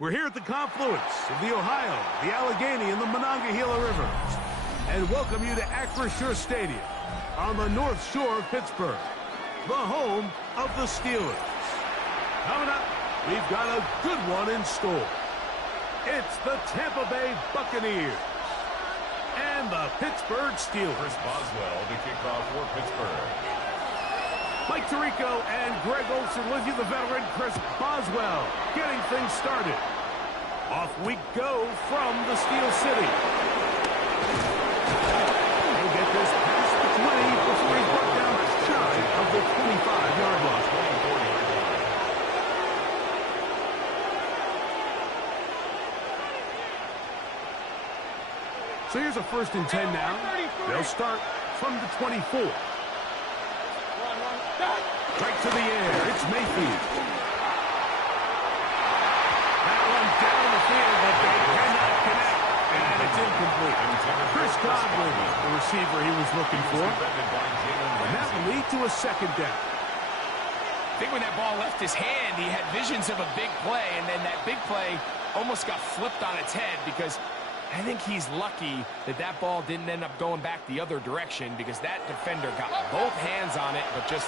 We're here at the confluence of the Ohio, the Allegheny, and the Monongahela Rivers, and welcome you to Acrisure Stadium on the North Shore of Pittsburgh, the home of the Steelers. Coming up, we've got a good one in store. It's the Tampa Bay Buccaneers and the Pittsburgh Steelers. Chris Boswell to kick off for Pittsburgh. Mike Tirico and Greg Olsen with you, the veteran Chris Boswell, getting things started. Off we go from the Steel City. He'll get this past the 20 before he's brought down shy of the 25-yard line. So here's a 1st and 10 now. They'll start from the 24. Right to the air. It's Mayfield. That one down the field, but they cannot connect. And it's incomplete. Chris Godwin, the receiver he was looking for. And that will lead to a 2nd down. I think when that ball left his hand, he had visions of a big play, and then that big play almost got flipped on its head because I think he's lucky that that ball didn't end up going back the other direction because that defender got both hands on it but just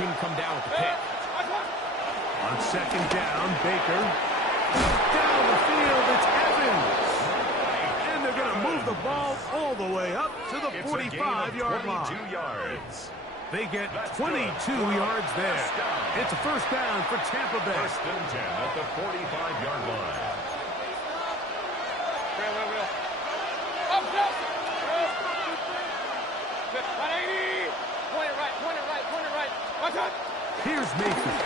couldn't come down with the pick. On 2nd down, Baker. Down the field, it's Evans. And they're going to move the ball all the way up to the 45-yard line. 22 yards. They get 22 yards there. It's a 1st down for Tampa Bay. 1st and 10 at the 45-yard line. Here's Mayfield.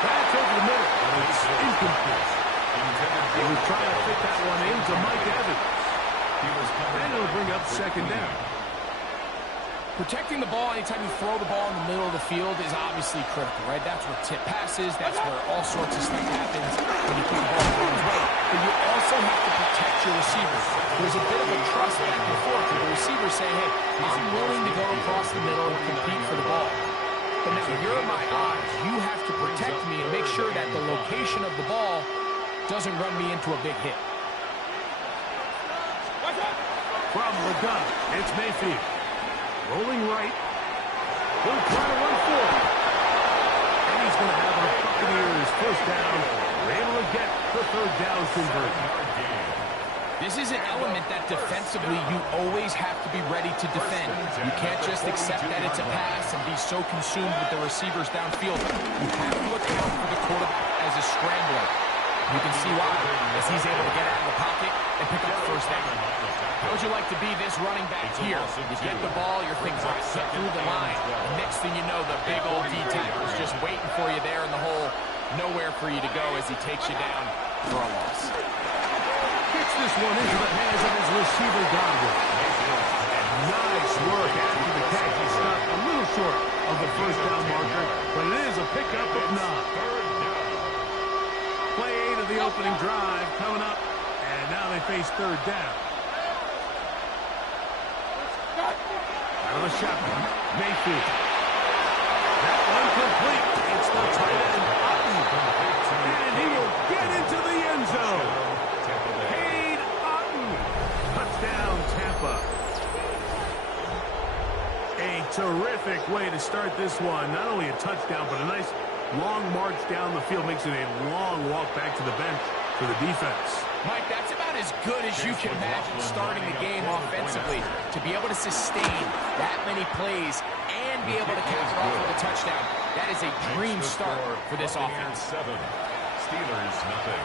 That's over the middle, but it's incomplete. He was trying to fit that one in to Mike Evans. And it'll bring up 2nd down. Protecting the ball anytime you throw the ball in the middle of the field is obviously critical, right? That's where tip passes. That's where all sorts of stuff happens when you put the ball in harm's way. But you also have to protect your receivers. There's a bit of a trust back and forth where the receivers say, hey, I'm willing to go across the middle and compete for the ball. But now you're in my eyes. You have to protect me and make sure that the location of the ball doesn't run me into a big hit. From the gun, it's Mayfield. Rolling right. He'll try to run forward. And he's going to have a Buccaneers 1st down. We're able to get the 3rd down conversion. This is an element that defensively you always have to be ready to defend. You can't just accept that it's a pass and be so consumed with the receivers downfield. You have to account for the quarterback as a scrambler. You can see why, as he's able to get out of the pocket and pick up 1st down. How would you like to be this running back here? You get the ball, you're thinking, right, get through the line. Next thing you know, the big old D-tackle is just waiting for you there in the hole. Nowhere for you to go as he takes you down for a loss. Gets this one into the hands of his receiver, Godwin. Nice work after the catch. He stopped a little short of the 1st down marker, but it is a pickup of 9. Play 8 of the opening drive coming up, and now they face 3rd down. Out of the shotgun, Mayfield. That one complete. It's the tight end, Otten. And he will get into the end zone. Cade Otten. Touchdown, Tampa. A terrific way to start this one. Not only a touchdown, but a nice long march down the field. Makes it a long walk back to the bench for the defense. Mike, that's about as good as you can imagine starting the game offensively. To be able to sustain that many plays and be able to cap it off with a touchdown, that is a dream start for this offense. 7, Steelers nothing.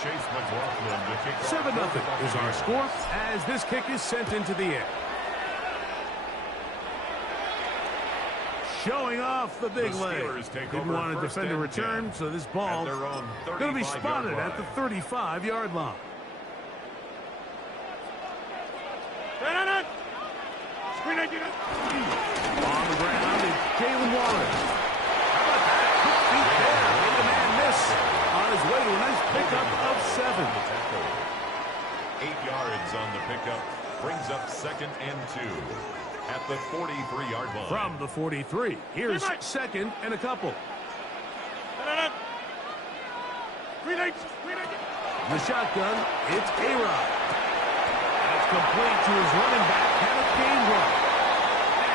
Chase McLaughlin to kick off. 7-0 is our score as this kick is sent into the air. Showing off the big leg. Didn't want to defend a return, so this ball going to be spotted at the 35-yard line. On the ground, it's Jalen Waller. How about that? Quick feet there. Made the man miss on his way to a nice pickup of 7. 8 yards on the pickup Brings up 2nd and 2 at the 43-yard line. From the 43, here's 2nd and a couple. The shotgun, it's A-Rod. That's complete to his running back, Kenneth Gainwell.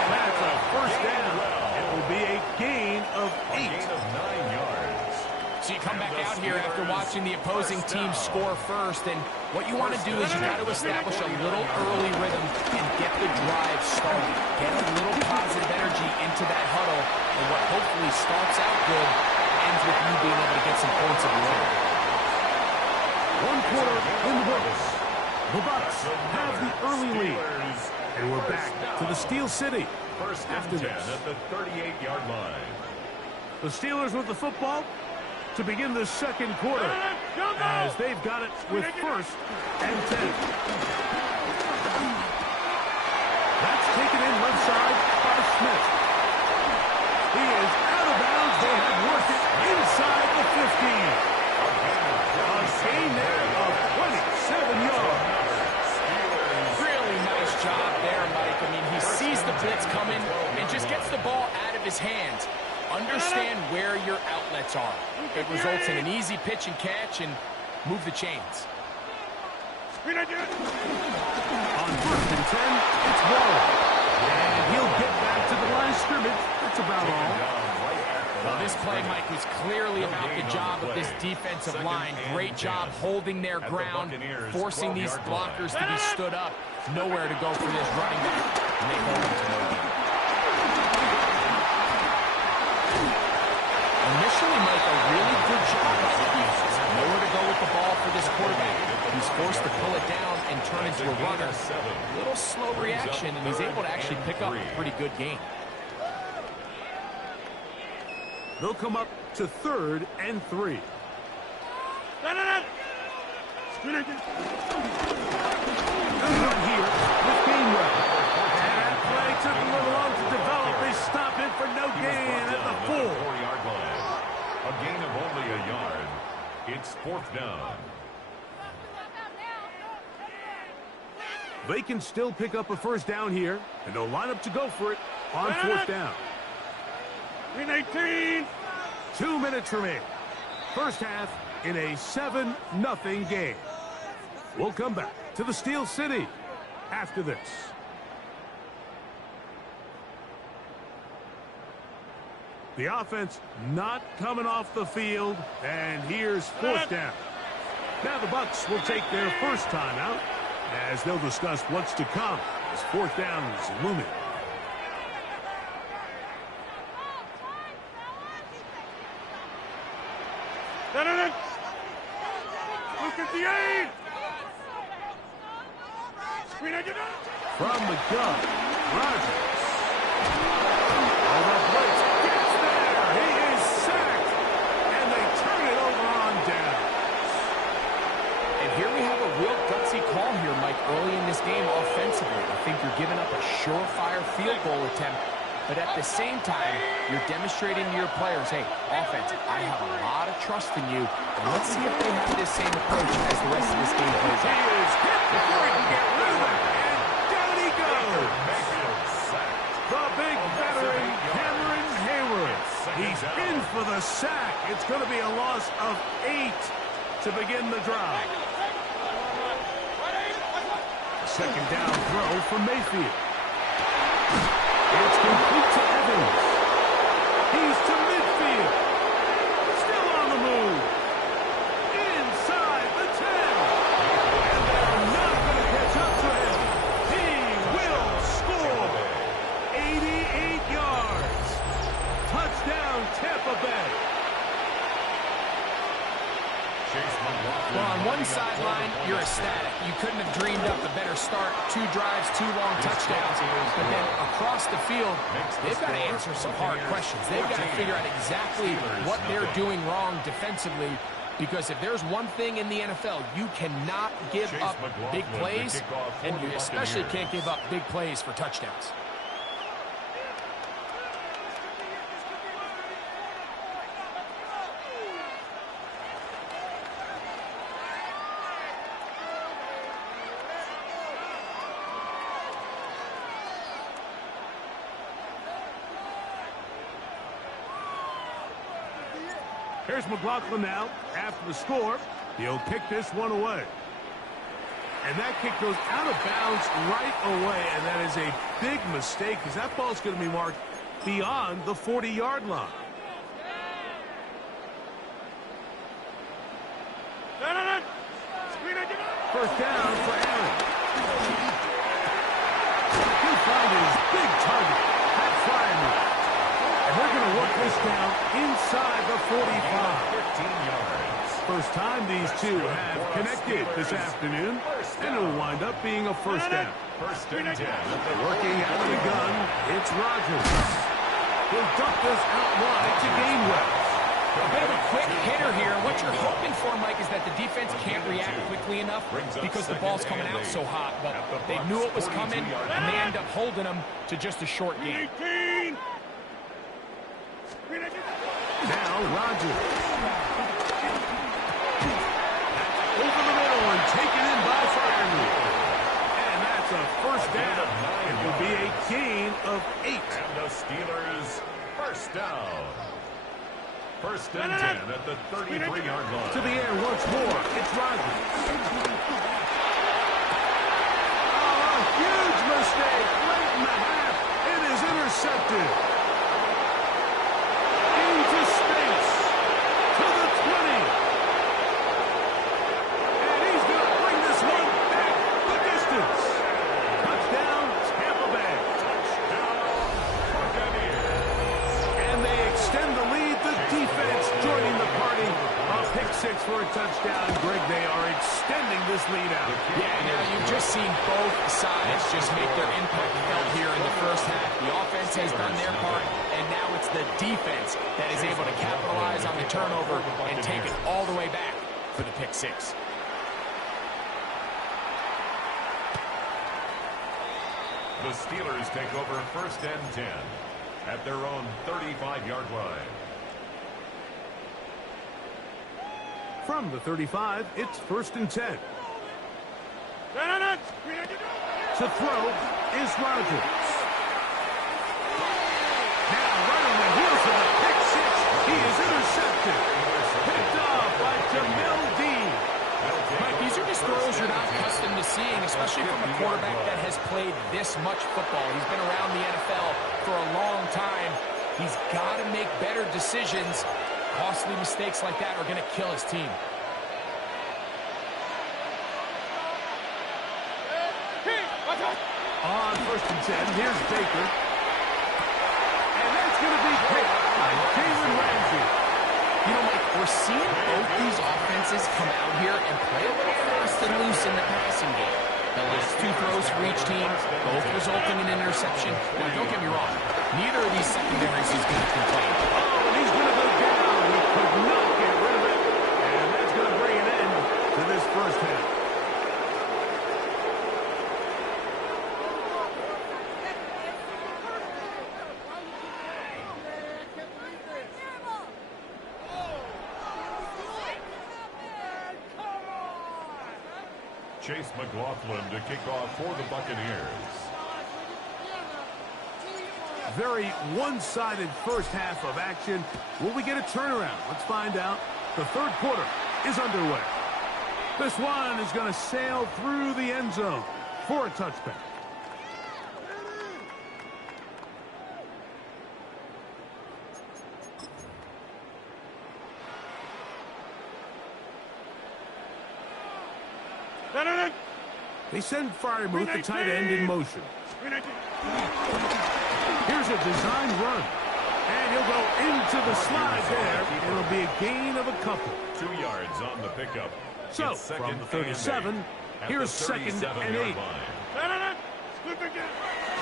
And that's a first down. It will be a gain of 8. A gain of 9 yards. So you come back out here after watching the opposing team score first, and what you want to do is you got to establish a little early rhythm and get the drive started. Get a little positive energy into that huddle, and what hopefully starts out good ends with you being able to get some points of your own. 1 quarter in the books. The Bucs have the early lead, and we're back to the Steel City after this. At the 38-yard line. The Steelers with the football to begin the second quarter, as they've got it with 1st and 10. That's taken in left side by Smith. He is out of bounds. They have worked it inside the 15. A gain there of 27 yards. Really nice job there, Mike. I mean, he sees the blitz coming and just gets the ball out of his hands. Understand where your outlets are. It results in an easy pitch and catch and move the chains. On 1st and 10, it's Waller. And he'll get back to the line of scrimmage. That's about all. Well, this play, Mike, was clearly about the job of this defensive line. Great job holding their ground, forcing these blockers to be stood up. Nowhere to go for this running back. And they hold him to no gain. Initially, Mike, a really good job by the defense. Nowhere to go with the ball for this quarterback. He's forced to pull it down and turn into a runner. A little slow reaction, and he's able to actually pick up a pretty good gain. They'll come up to 3rd and 3. Good run here with Gainwell. And that play took a little long to develop. They stop it for no gain at the 4-yard line. A gain of only a yard. It's 4th down. They can still pick up a first down here, and they'll line up to go for it on 4th down. 18. 2 minutes remaining. First half in a 7-0 game. We'll come back to the Steel City after this. The offense not coming off the field, and here's 4th down. Now the Bucs will take their first timeout as they'll discuss what's to come as 4th down is looming. From the gun, Rodgers. Oh, the blitz gets there. He is sacked, and they turn it over on down. And here we have a real gutsy call here, Mike, early in this game offensively. I think you're giving up a surefire field goal attempt, but at the same time, you're demonstrating to your players, hey, offense, I have a lot of trust in you, and let's see if they have this same approach as the rest of this game plays out. He is hit before he can get rid of it, and down he goes. The big veteran, Cameron Hayward. He's in for the sack. It's going to be a loss of 8 to begin the drive. Second down throw from Mayfield. It's complete to Evans. He's to midfield. Still on the move. Inside the 10. And they're not going to catch up to him. He will score. 88 yards. Touchdown, Tampa Bay. Well, on one sideline, you're ecstatic. You couldn't have dreamed up a better start. 2 drives, 2 long touchdowns. But then across the field, they've got to answer some hard questions. They've got to figure out exactly what they're doing wrong defensively. Because if there's one thing in the NFL, you cannot give up big plays, and you especially can't give up big plays for touchdowns. Here's McLaughlin now. After the score, he'll kick this one away. And that kick goes out of bounds right away, and that is a big mistake because that ball's going to be marked beyond the 40-yard line. First down for Aaron. He'll find his big target, Pat Fryermuth. And they're going to work this down inside the 45. 15 yards. First time these two have connected this afternoon, and it'll wind up being a first down. First and 10. Working out of the gun, it's Rodgers. He'll dump this out wide to Gainwell. A bit of a quick hitter here. What you're hoping for, Mike, is that the defense can't react quickly enough because the ball's coming out so hot. But they knew it was coming, and they end up holding them to just a short game. Now Rodgers. Over the middle and taken in by Fryermuth. And that's a first down. It will be a gain of 8. And the Steelers first down. First and 10 at the 33-yard line. To the air once more. It's Rodgers. Oh, a huge mistake late in the half. It is intercepted. Into space. To the 20. And he's going to bring this one back the distance. Touchdown, Tampa Bay. Touchdown, Buccaneers. And they extend the lead. The defense joining the party. A pick 6 for a touchdown. Greg, they are extending this lead out. Yeah, now you've just seen both sides just make their impact felt here in the first half. The offense has done their part, and now it's the defense that is able to capitalize on the turnover and take it all the way back for the pick 6. The Steelers take over first and 10 at their own 35-yard line. From the 35, it's first and 10. To throw is Rodgers. Now right on the heels of the pick 6, he is intercepted. Picked off by Jamel Dean. Mike, these are just throws you're not accustomed to seeing, especially from a quarterback that has played this much football. He's been around the NFL for a long time. He's got to make better decisions. Costly mistakes like that are going to kill his team. On first and 10, here's Baker. And that's going to be picked by Jalen Ramsey. You know, Mike, we're seeing both these offenses come out here and play a little fast and loose in the passing game. The last 2 throws for each team, both resulting in an interception. Now, don't get me wrong, neither of these secondaries is going to complain. Oh, and he's going to go down. He could not get rid of it. And that's going to bring an end to this first half. Chase McLaughlin to kick off for the Buccaneers. Very one-sided first half of action. Will we get a turnaround? Let's find out. The third quarter is underway. This one is going to sail through the end zone for a touchback. They send Fryermuth, the tight end, in motion. Here's a design run. And he'll go into the slide there. It'll be a gain of a couple. 2 yards on the pickup. So, from the 37, here's second and 8.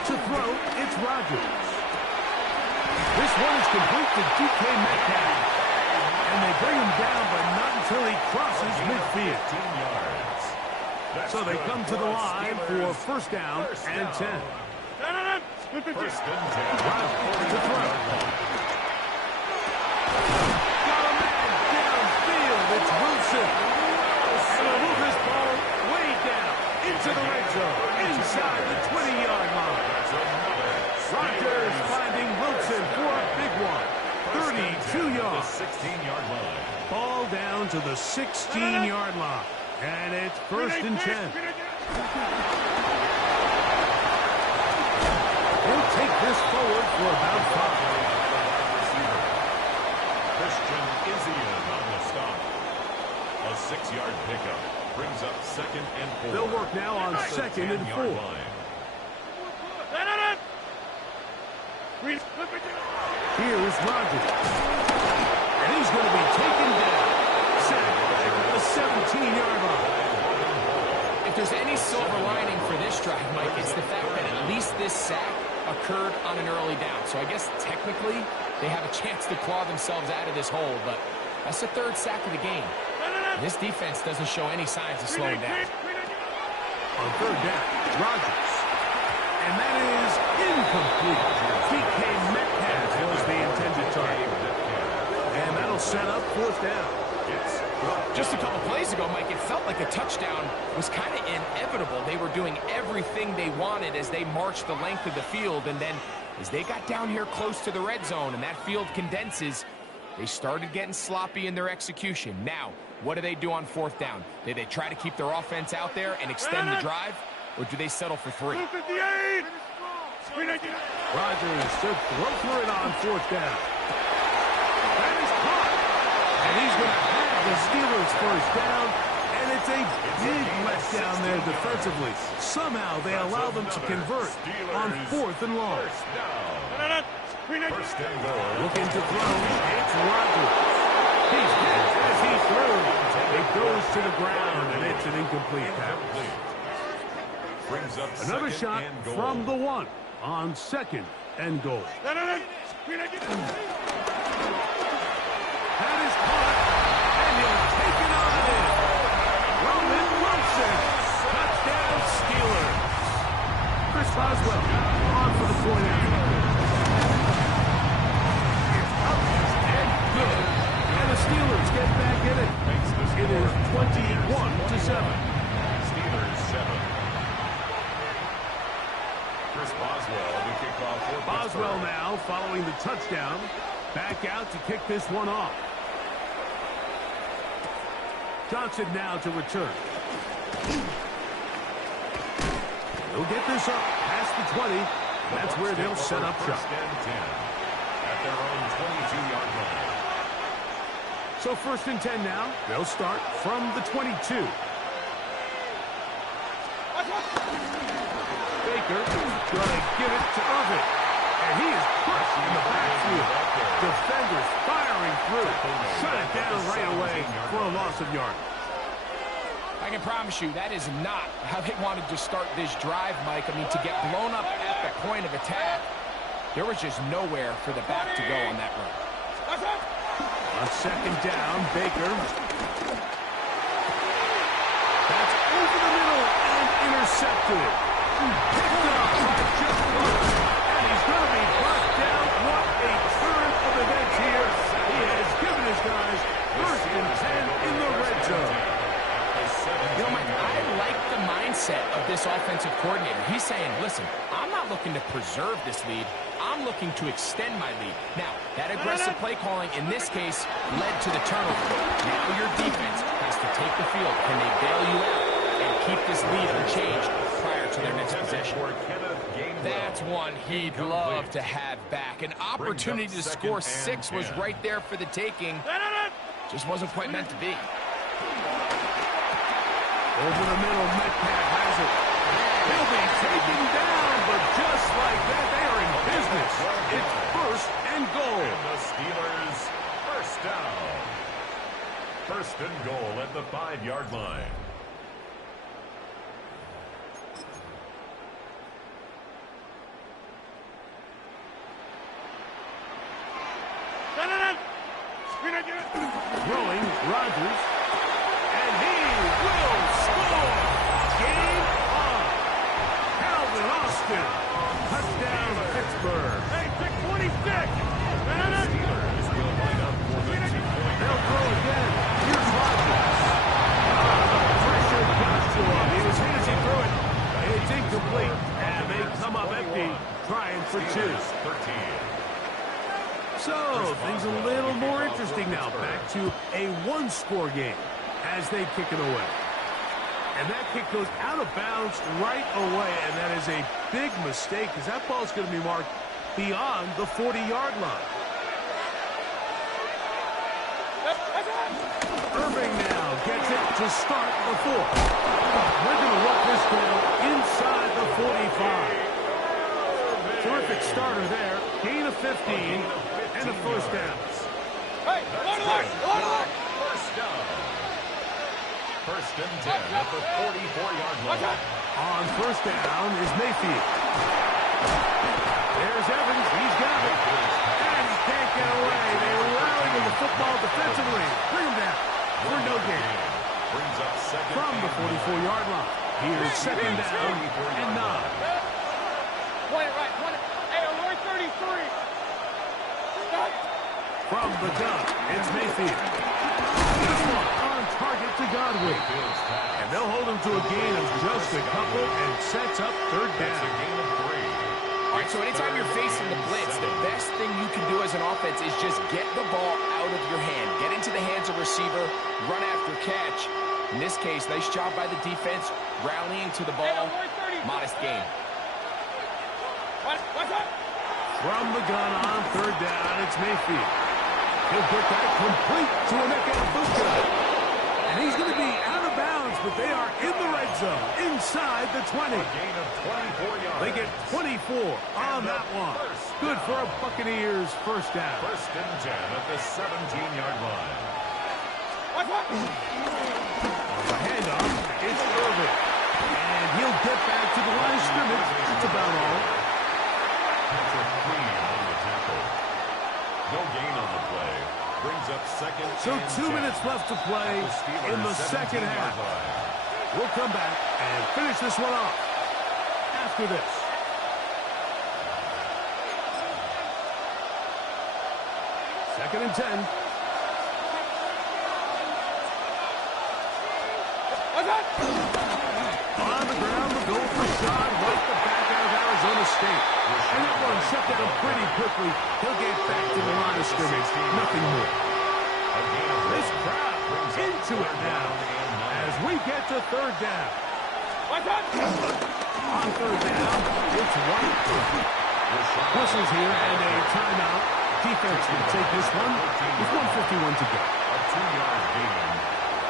To throw, it's Rodgers. This one is complete to DK Metcalf. And they bring him down, but not until he crosses midfield. 15 yards. So they come to the line for first down and 10. First and 10. To throw. Got a man downfield. It's Wilson. And he'll move this ball way down into the red zone, inside the 20-yard line. Rodgers finding Wilson for a big one. 2 The yards. 16-yard line. Ball down to the 16-yard line. And it's 1st and 10. He'll take this forward for about 5. Christian Izzian on the stop. A 6-yard pickup brings up 2nd and 4. They'll work now on 2nd and 4. Here's Rodgers. And he's going to be taken down. Sacked back at the 17-yard line. If there's any silver lining for this drive, Mike, it's the fact that at least this sack occurred on an early down. So I guess technically they have a chance to claw themselves out of this hole, but that's the 3rd sack of the game. This defense doesn't show any signs of slowing down. On 3rd down, Rodgers. And that is incomplete. DK Metcalf was the intended target. And that'll set up 4th down. Just a couple plays ago, Mike, it felt like a touchdown was kind of inevitable. They were doing everything they wanted as they marched the length of the field, and then as they got down here close to the red zone and that field condenses, they started getting sloppy in their execution. Now, what do they do on 4th down? Do they try to keep their offense out there and extend the drive, or do they settle for 3? Rodgers should throw for it on 4th down. That is caught. And he's going to have the Steelers 1st down. And it's a big letdown there defensively. Somehow they allow them to convert on 4th and long. First and goal. Looking to throw. It's Rodgers. He's hit as he threw. It goes to the ground, and it's an incomplete pass. Brings up Another 2nd shot and goal. from the 1 on 2nd and goal. That is caught, and he'll take it on in. Roman Wilson, touchdown Steelers. Chris Boswell on for the point after. It's up and good, and the Steelers get back in it. It is 21-7. Steelers 7. Chris Boswell, the kickoff for Boswell now following the touchdown. Back out to kick this one off. Johnson now to return. He'll get this up past the 20. That's where they'll set up shop. 1st and 10 at their own 22-yard line. So 1st and 10 now. They'll start from the 22. Baker going to give it to Irvin. And he is crushed in the backfield. Defenders firing through. Shut it down right away for a loss of yard. I can promise you that is not how they wanted to start this drive, Mike. I mean, to get blown up at the point of attack, there was just nowhere for the back to go on that run. On 2nd down, Baker. That's over the middle and intercepted. Picked up by just 1. And he's going to be brought down. What a turn of events here. He has given his guys 1st and 10 in the red zone. You know, Mike, I like the mindset of this offensive coordinator. He's saying, listen, I'm not looking to preserve this lead. I'm looking to extend my lead. Now, that aggressive play calling in this case led to the turnover. Now your defense has to take the field. Can they bail you out and keep this lead unchanged prior to their next possession? That's one he'd love to have back. An opportunity to score 6 was right there for the taking. Just wasn't quite meant to be. Over the middle, Metcalf has it. He'll be taken down, but just like that, they are in business. It's 1st and goal. And the Steelers 1st down. 1st and goal at the 5-yard line. Throwing, Rodgers. And he will score. Game on. Calvin Austin. Touchdown, Pittsburgh. Hey, pick 26. Steelers will line up for the 2-point. They'll throw again. Here's Rodgers. The pressure got to him. He was hit as he threw it. It's incomplete. And they come up empty, trying for 2. 13. So, things a little more interesting now. Back to a one-score game as they kick it away. And that kick goes out of bounds right away, and that is a big mistake because that ball's going to be marked beyond the 40-yard line. Irving now gets it to start the fourth. They're going to let this down inside the 45. Terrific starter there. Gain of 15 and a first down. Hey, first down. First and 10 at the 44-yard line. On first down is Mayfield. There's Evans. He's got it. And he can't get away. They rally to the football defensively. Bring him down for no gain. Brings up second From the 44-yard line. Here's second down and 9. Point it right. Hey, we're 33. Stop. From the gun, it's Mayfield. This one on target to Godwin. And they'll hold him to a gain of just a couple and sets up third down. All right, so anytime you're facing the blitz, the best thing you can do as an offense is just get the ball out of your hand. Get into the hands of receiver, run after catch. In this case, nice job by the defense, rallying to the ball. Modest gain. From the gun on third down, it's Mayfield. He'll get that complete to Emeka Buka. And he's going to be out of bounds, but they are in the red zone, inside the 20. Gain of 24 yards. They get 24 on that one. Good for a Buccaneers first down. First and 10 at the 17-yard line. The handoff, it's Irving. And he'll get back to the line of scrimmage. That's about all. Patrick Queen on the tackle. No gain on the play. Brings up second. So 2 minutes left to play in the second half. We'll come back and finish this one off after this. Second and 10. On the ground, the goal for Sean, right the back out of Arizona State. And that one shut down pretty quickly. He'll get back to the line of scrimmage. Nothing more. This crowd into it now as we get to third down. On third down, it's White. Whistles here and a timeout. Defense will take this one with 1:51 to go. A 2-yard gain.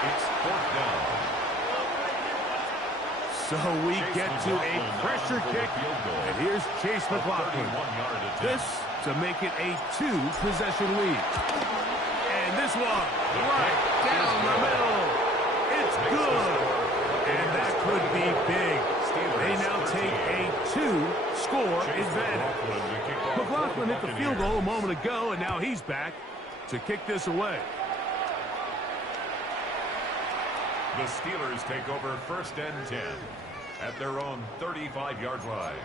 It's fourth down. So we get to a pressure kick, and here's Chase McLaughlin. This to make it a 2-possession lead. And this one, right down the middle. It's good. And that could be big. They now take a 2-score advantage. McLaughlin hit the field goal a moment ago, and now he's back to kick this away. The Steelers take over first and 10 at their own 35-yard line.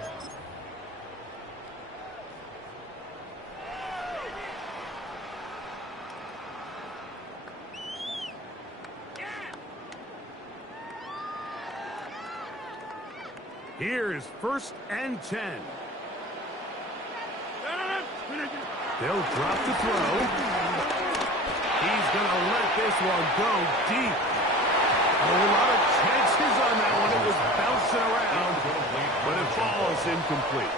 Here is first and 10. They'll drop the throw. He's going to let this one go deep. A lot of chances on that one. It was bouncing around, but it falls incomplete.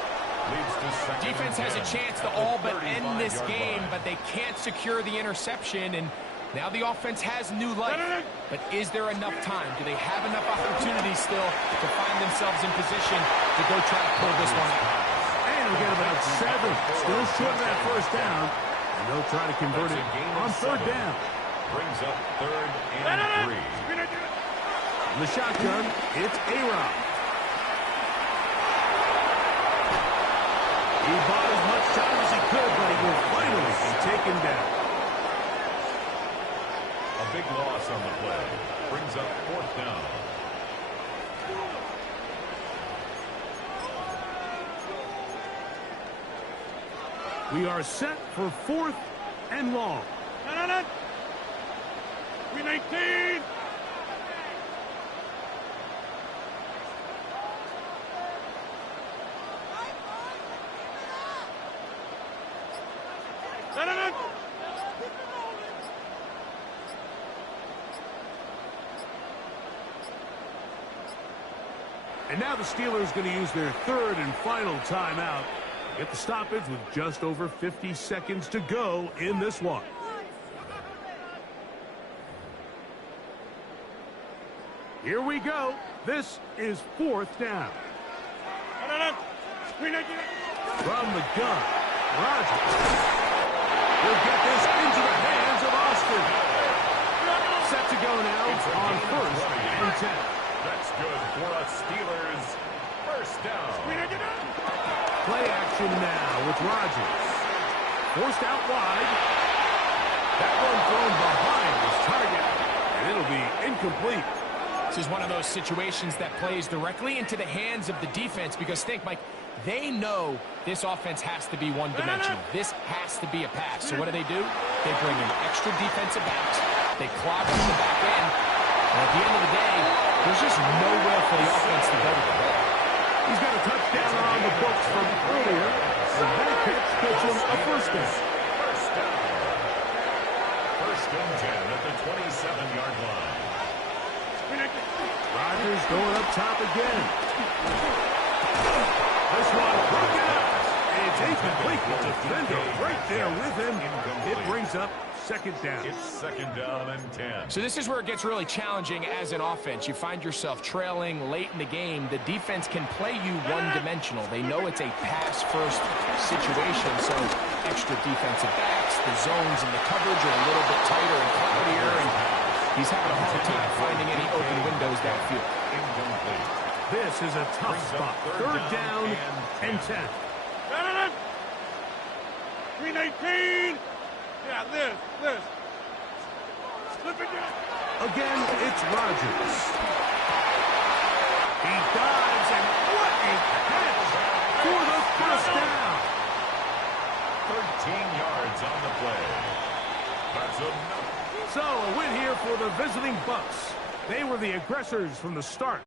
Defense has a chance to all but end this game, but they can't secure the interception, and now the offense has new life. But is there enough time? Do they have enough opportunities still to find themselves in position to go try to pull this one out? And we get about 7. Still short of that first down, and they'll try to convert it on third down. Brings up third and 3. In the shotgun, it's A-Rod. He bought as much time as he could, but he will finally be taken down. A big loss on the play. Brings up fourth down. We are set for fourth and long. We 19. And now the Steelers going to use their third and final timeout. Get the stoppage with just over 50 seconds to go in this one. Here we go. This is fourth down. From the gun, Rodgers will get this into the hands of Austin. Set to go now on first and 10. That's good for a Steelers first down. Play action now with Rodgers. Forced out wide. That one thrown behind his target, and it'll be incomplete. This is one of those situations that plays directly into the hands of the defense because think, Mike, they know this offense has to be one-dimensional. This has to be a pass. So what do? They bring in extra defensive backs. They clog from the back end. And at the end of the day, there's just nowhere for the offense to go to the ball. He's got a touchdown on the books from earlier. And that catch gets him a first down. First down. First and 10 at the 27-yard line. Rodgers going up top again. This one broken up. And it's incomplete. The defender right there with him. It brings up second down. It's second down and 10. So this is where it gets really challenging as an offense. You find yourself trailing late in the game. The defense can play you one-dimensional. They know it's a pass-first situation, so extra defensive backs, the zones and the coverage are a little bit tighter and cloudier, and he's having a hard time finding any open windows downfield. Incomplete. This is a tough spot. Third down and 10. 319. Yeah, this. Slip it down. Again, it's Rodgers. He dives, and what a catch for the first down. 13 yards on the play. That's enough. So, a win here for the visiting Bucs. They were the aggressors from the start.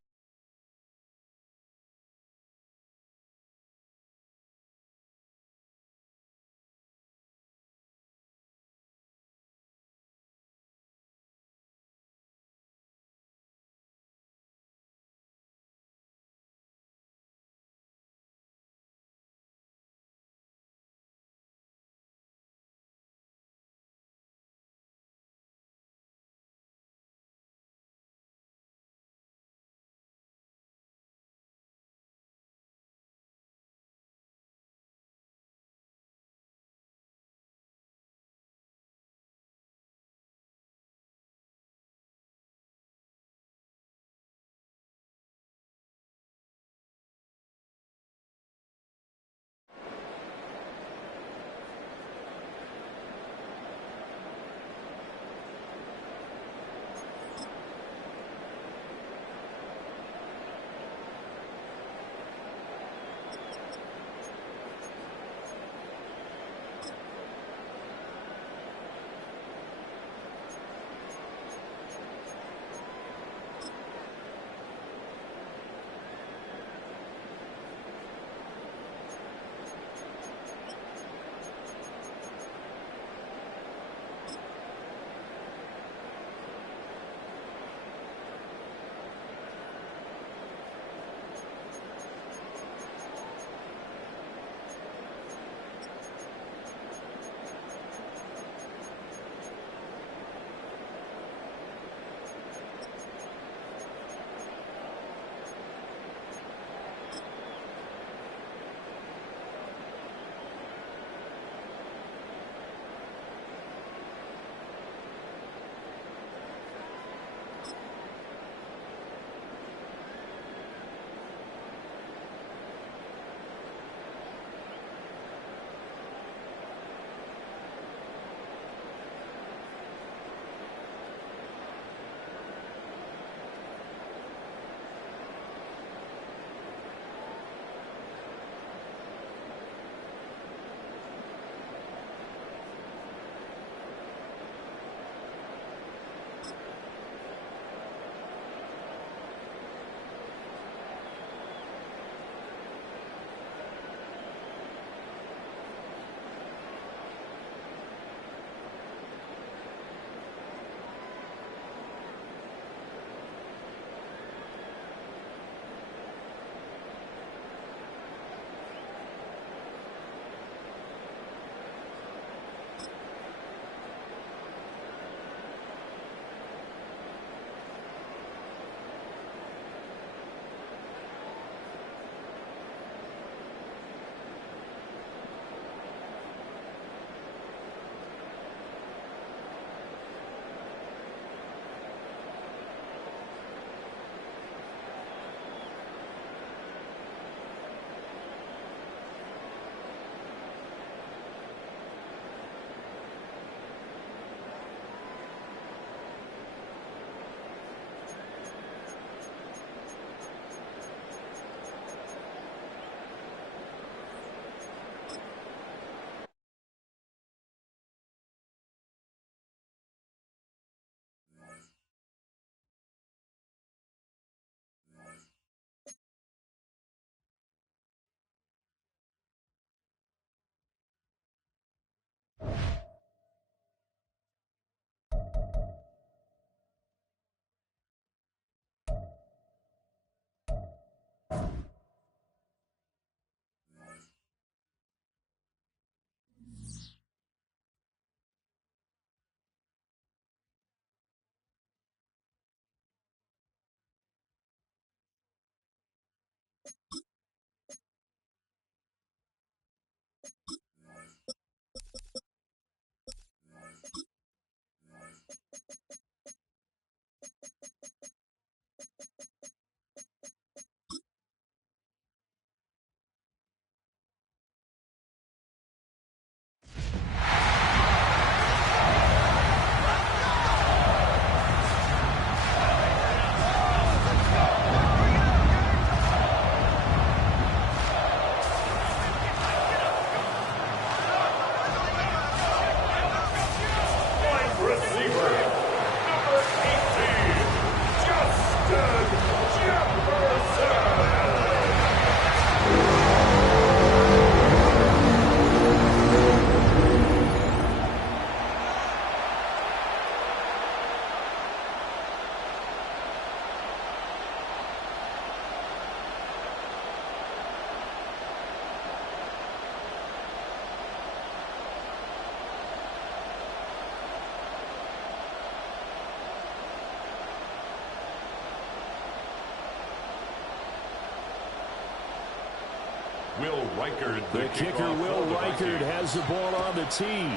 Will Reichard. The kicker, Will Reichard, has the ball on the tee.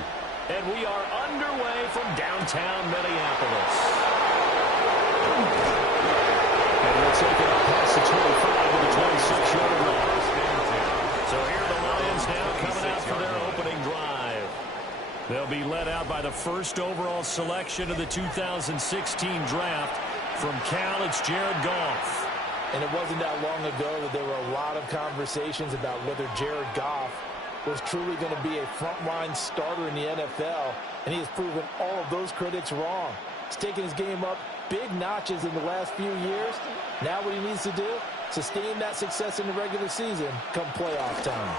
And we are underway from downtown Minneapolis. And we'll take it up past the 25 with a 26-yard line. So here the Lions now coming out for their opening drive. They'll be led out by the first overall selection of the 2016 draft. From Cal, it's Jared Goff. And it wasn't that long ago that there were a lot of conversations about whether Jared Goff was truly going to be a frontline starter in the NFL, and he has proven all of those critics wrong. He's taken his game up big notches in the last few years. Now what he needs to do, sustain that success in the regular season come playoff time.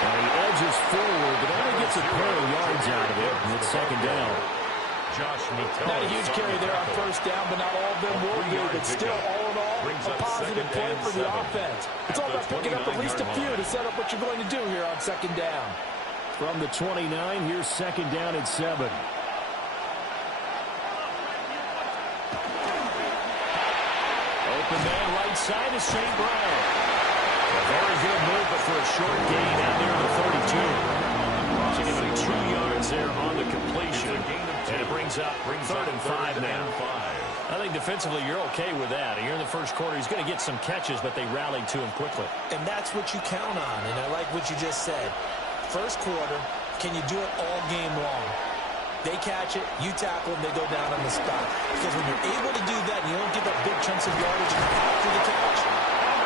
And he edges forward, but only gets a pair of yards out of it, and it's second down. Not a huge carry there on first down, but not all of them will be. But still, all in all, a positive play for the offense. It's all about picking up at least a few to set up what you're going to do here on second down. From the 29, here's second down at 7. Open man right side is St. Brown. A very good move, but for a short gain out near the 32. So give him 2 yards there on the completion. And it brings up third and 5 now. I think defensively you're okay with that. Here in the first quarter, he's going to get some catches, but they rallied to him quickly. And that's what you count on, and I like what you just said. First quarter, can you do it all game long? They catch it, you tackle them, they go down on the spot. Because when you're able to do that, and you don't give up big chunks of yardage after the catch,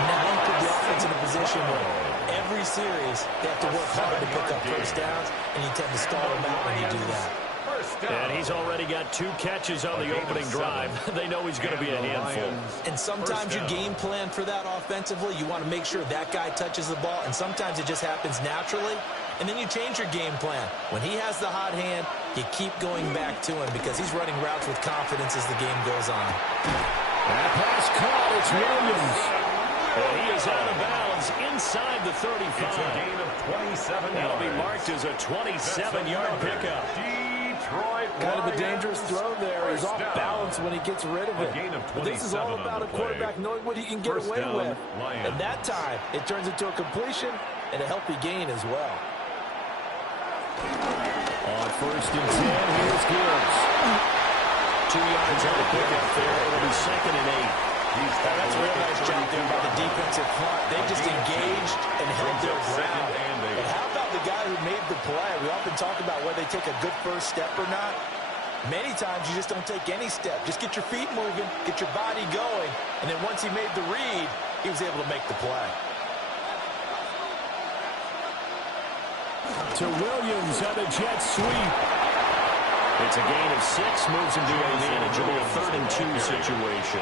now you put the offense in a position where every series they have to work hard to pick up first downs, and you tend to stall them out when you do that. And he's already got 2 catches on the opening drive. They know he's going to be a handful. And sometimes you game plan for that offensively. You want to make sure that guy touches the ball, and sometimes it just happens naturally. And then you change your game plan. When he has the hot hand, you keep going back to him because he's running routes with confidence as the game goes on. That pass caught. It's Williams. And he is out of bounds inside the 35. It's a gain of 27 yards. That'll be marked as a 27-yard pickup. Kind of a dangerous throw there. He's off balance when he gets rid of it. But this is all about a quarterback knowing what he can get away with. And that time, it turns into a completion and a healthy gain as well. On first and 10, here's Gibbs. 2 yards on the pickup there. It'll be second and 8. That's a real nice job there by the defensive front. They just engaged and held their ground. And how about the guy who made the play? We often talk about whether they take a good first step or not. Many times you just don't take any step. Just get your feet moving, get your body going, and then once he made the read, he was able to make the play. To Williams on a jet sweep. It's a gain of 6, moves him to a manageable 3rd and 2 situation.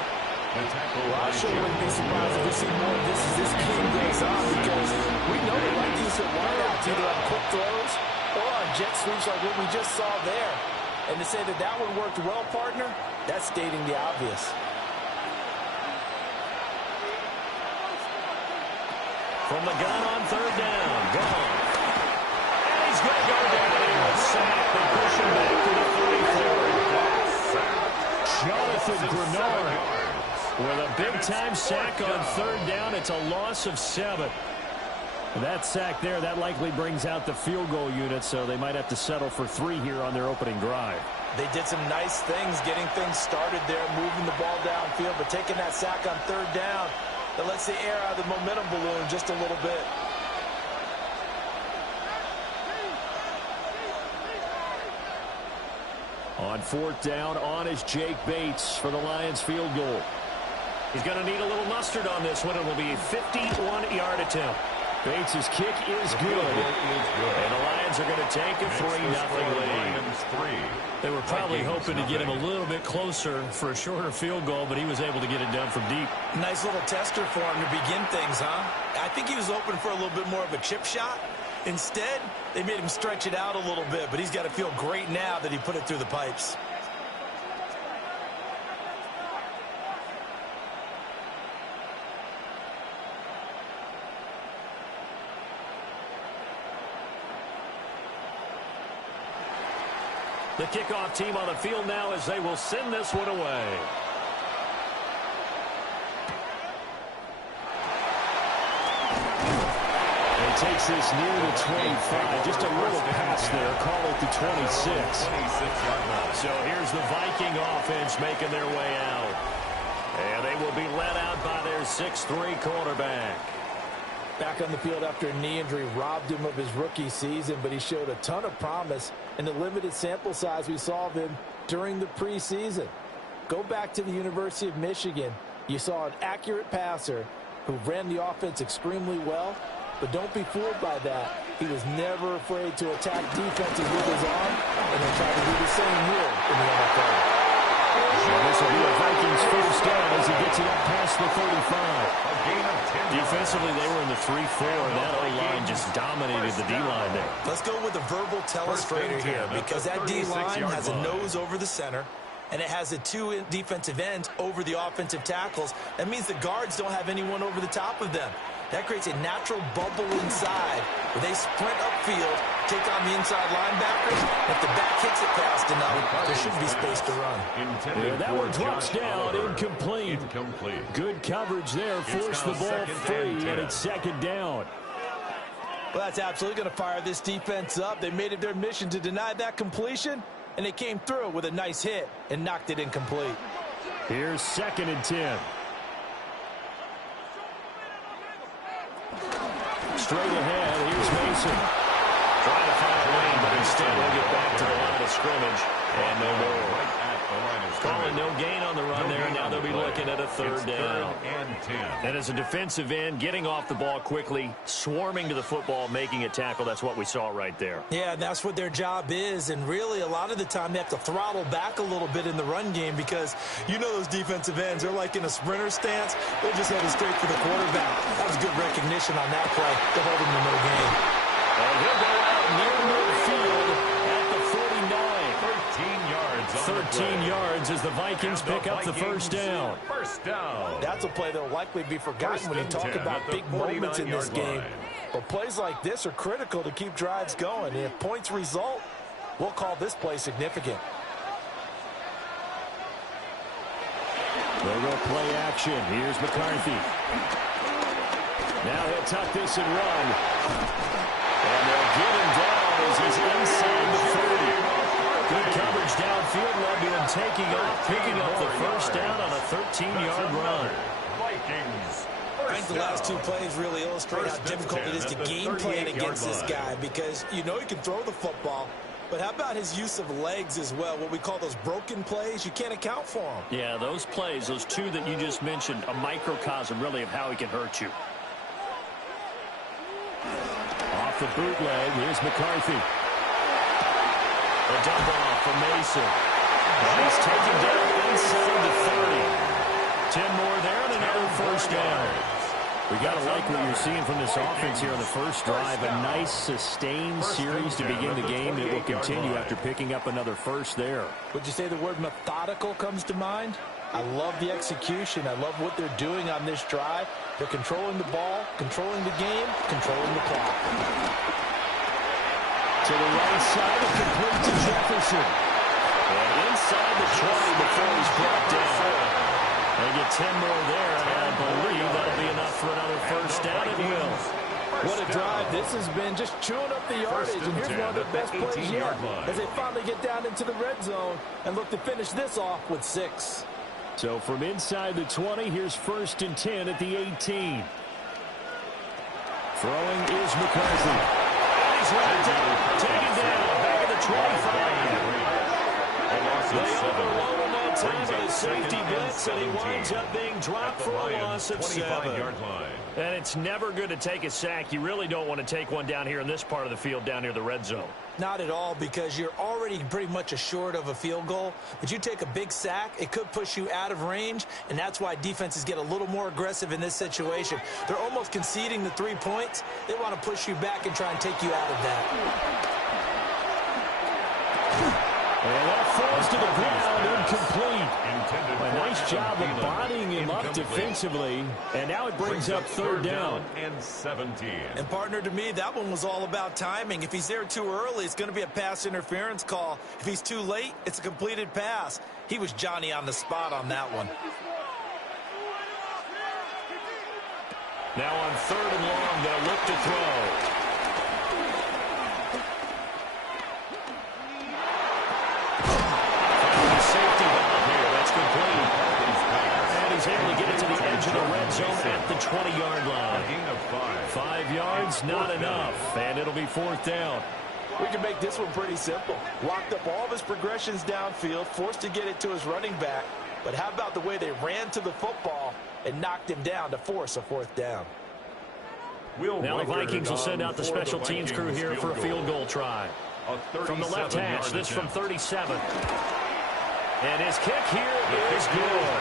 Well, I sure wouldn't be surprised if we see more of this as this game goes on because we know they like to use their wideouts either on quick throws or on jet sweeps like what we just saw there. And to say that that one worked well, partner, that's stating the obvious. From the gun on 3rd down, gone. And he's going to go down here with sack. They push him back to the 34. Jonathan Grenard with a big-time sack on 3rd down. It's a loss of 7. That sack there, that likely brings out the field goal unit, so they might have to settle for 3 here on their opening drive. They did some nice things getting things started there, moving the ball downfield, but taking that sack on 3rd down, that lets the air out of the momentum balloon just a little bit. On 4th down, on is Jake Bates for the Lions field goal. He's going to need a little mustard on this one. It will be a 51-yard attempt. Bates' kick is good. And the Lions are going to take a 3-0 lead. They were probably hoping to get him a little bit closer for a shorter field goal, but he was able to get it done from deep. Nice little tester for him to begin things, huh? I think he was open for a little bit more of a chip shot. Instead, they made him stretch it out a little bit, but he's got to feel great now that he put it through the pipes. The kickoff team on the field now as they will send this one away. takes this near the 25. Just a little pass there. Call it the 26. So here's the Viking offense making their way out. And they will be led out by their 6'3" quarterback. Back on the field after a knee injury robbed him of his rookie season, but he showed a ton of promise in the limited sample size we saw of him during the preseason. Go back to the University of Michigan. You saw an accurate passer who ran the offense extremely well, but don't be fooled by that. He was never afraid to attack defenses with his arm, and he'll try to do the same here in the NFL. This will be a Vikings first down as he gets it up past the 35. Defensively, they were in the 3-4, and that O-line just dominated the D-line there. Let's go with a verbal telestrator here, because that D-line has a nose over the center, and it has the two defensive ends over the offensive tackles. That means the guards don't have anyone over the top of them. That creates a natural bubble inside where they sprint upfield, take on the inside linebackers. If the back hits it fast enough, there should be space to run. Yeah, that one drops down, incomplete. Good coverage there, forced the ball free, and it's second down. Well, that's absolutely going to fire this defense up. They made it their mission to deny that completion, and they came through with a nice hit and knocked it incomplete. Here's 2nd and 10. Straight ahead, here's Mason. Trying to find a lane, but instead he'll get back to the line of scrimmage. And no more. Calling no gain on the run there. Now they'll be looking at a 3rd down. And as a defensive end, getting off the ball quickly, swarming to the football, making a tackle. That's what we saw right there. Yeah, that's what their job is. And really, a lot of the time, they have to throttle back a little bit in the run game because you know those defensive ends, they're like in a sprinter stance. They're just headed straight for the quarterback. That was good recognition on that play to hold him to no gain. And he'll go out near midfield at the 49. 13 yards as the Vikings pick up the first down. That's a play that will likely be forgotten when you talk about big moments in this game. But plays like this are critical to keep drives going. And if points result, we'll call this play significant. They'll go play action. Here's McCarthy. Now he'll tuck this and run. And they'll get him down as he's inside the 30. Good coverage downfield led to him taking off, picking up the first down on a 13-yard run. I think the last two plays really illustrate how difficult it is to game plan against this guy because you know he can throw the football, but how about his use of legs as well, what we call those broken plays? You can't account for them. Yeah, those plays, those two that you just mentioned, a microcosm really of how he can hurt you. Off the bootleg, here's McCarthy. A dump off for Mason. And he's taken down inside the 30. 10 more there and another first down. We got to like what you're seeing from this offense here on the first drive. A nice sustained series to begin the game. It will continue after picking up another first there. Would you say the word methodical comes to mind? I love the execution. I love what they're doing on this drive. They're controlling the ball, controlling the game, controlling the clock. To the right side, and complete to Jefferson. And inside the 20 before he's brought down. They get 10 more there, and I believe that'll be enough for another first down. It will. What a drive this has been, just chewing up the yardage. And here's one of their best plays yet as they finally get down into the red zone and look to finish this off with 6. So from inside the 20, here's 1st and 10 at the 18. Throwing is McCarthy. He's wrapped up, taken down, back at the 25. They overload him on time of the safety blitz, and he winds up being dropped for a loss of 7. And it's never good to take a sack. You really don't want to take one down here in this part of the field, down near the red zone. Not at all, because you're already pretty much assured of a field goal. But you take a big sack, it could push you out of range, and that's why defenses get a little more aggressive in this situation. They're almost conceding the 3 points. They want to push you back and try and take you out of that. And that falls to the ground, incomplete. A nice job of bodying him up defensively. And now it brings up 3rd down. And 17. And partner, to me, that one was all about timing. If he's there too early, it's going to be a pass interference call. If he's too late, it's a completed pass. He was Johnny on the spot on that one. Now on 3rd and long, they'll look to throw. zone at the 20-yard line. A gain of 5. 5 yards, not enough, and it'll be 4th down. We can make this one pretty simple. Locked up all of his progressions downfield, forced to get it to his running back. But how about the way they ran to the football and knocked him down to force a 4th down? Now the Vikings will send out the special teams crew here for a field goal try. From the left hash, this from 37. And his kick here is good.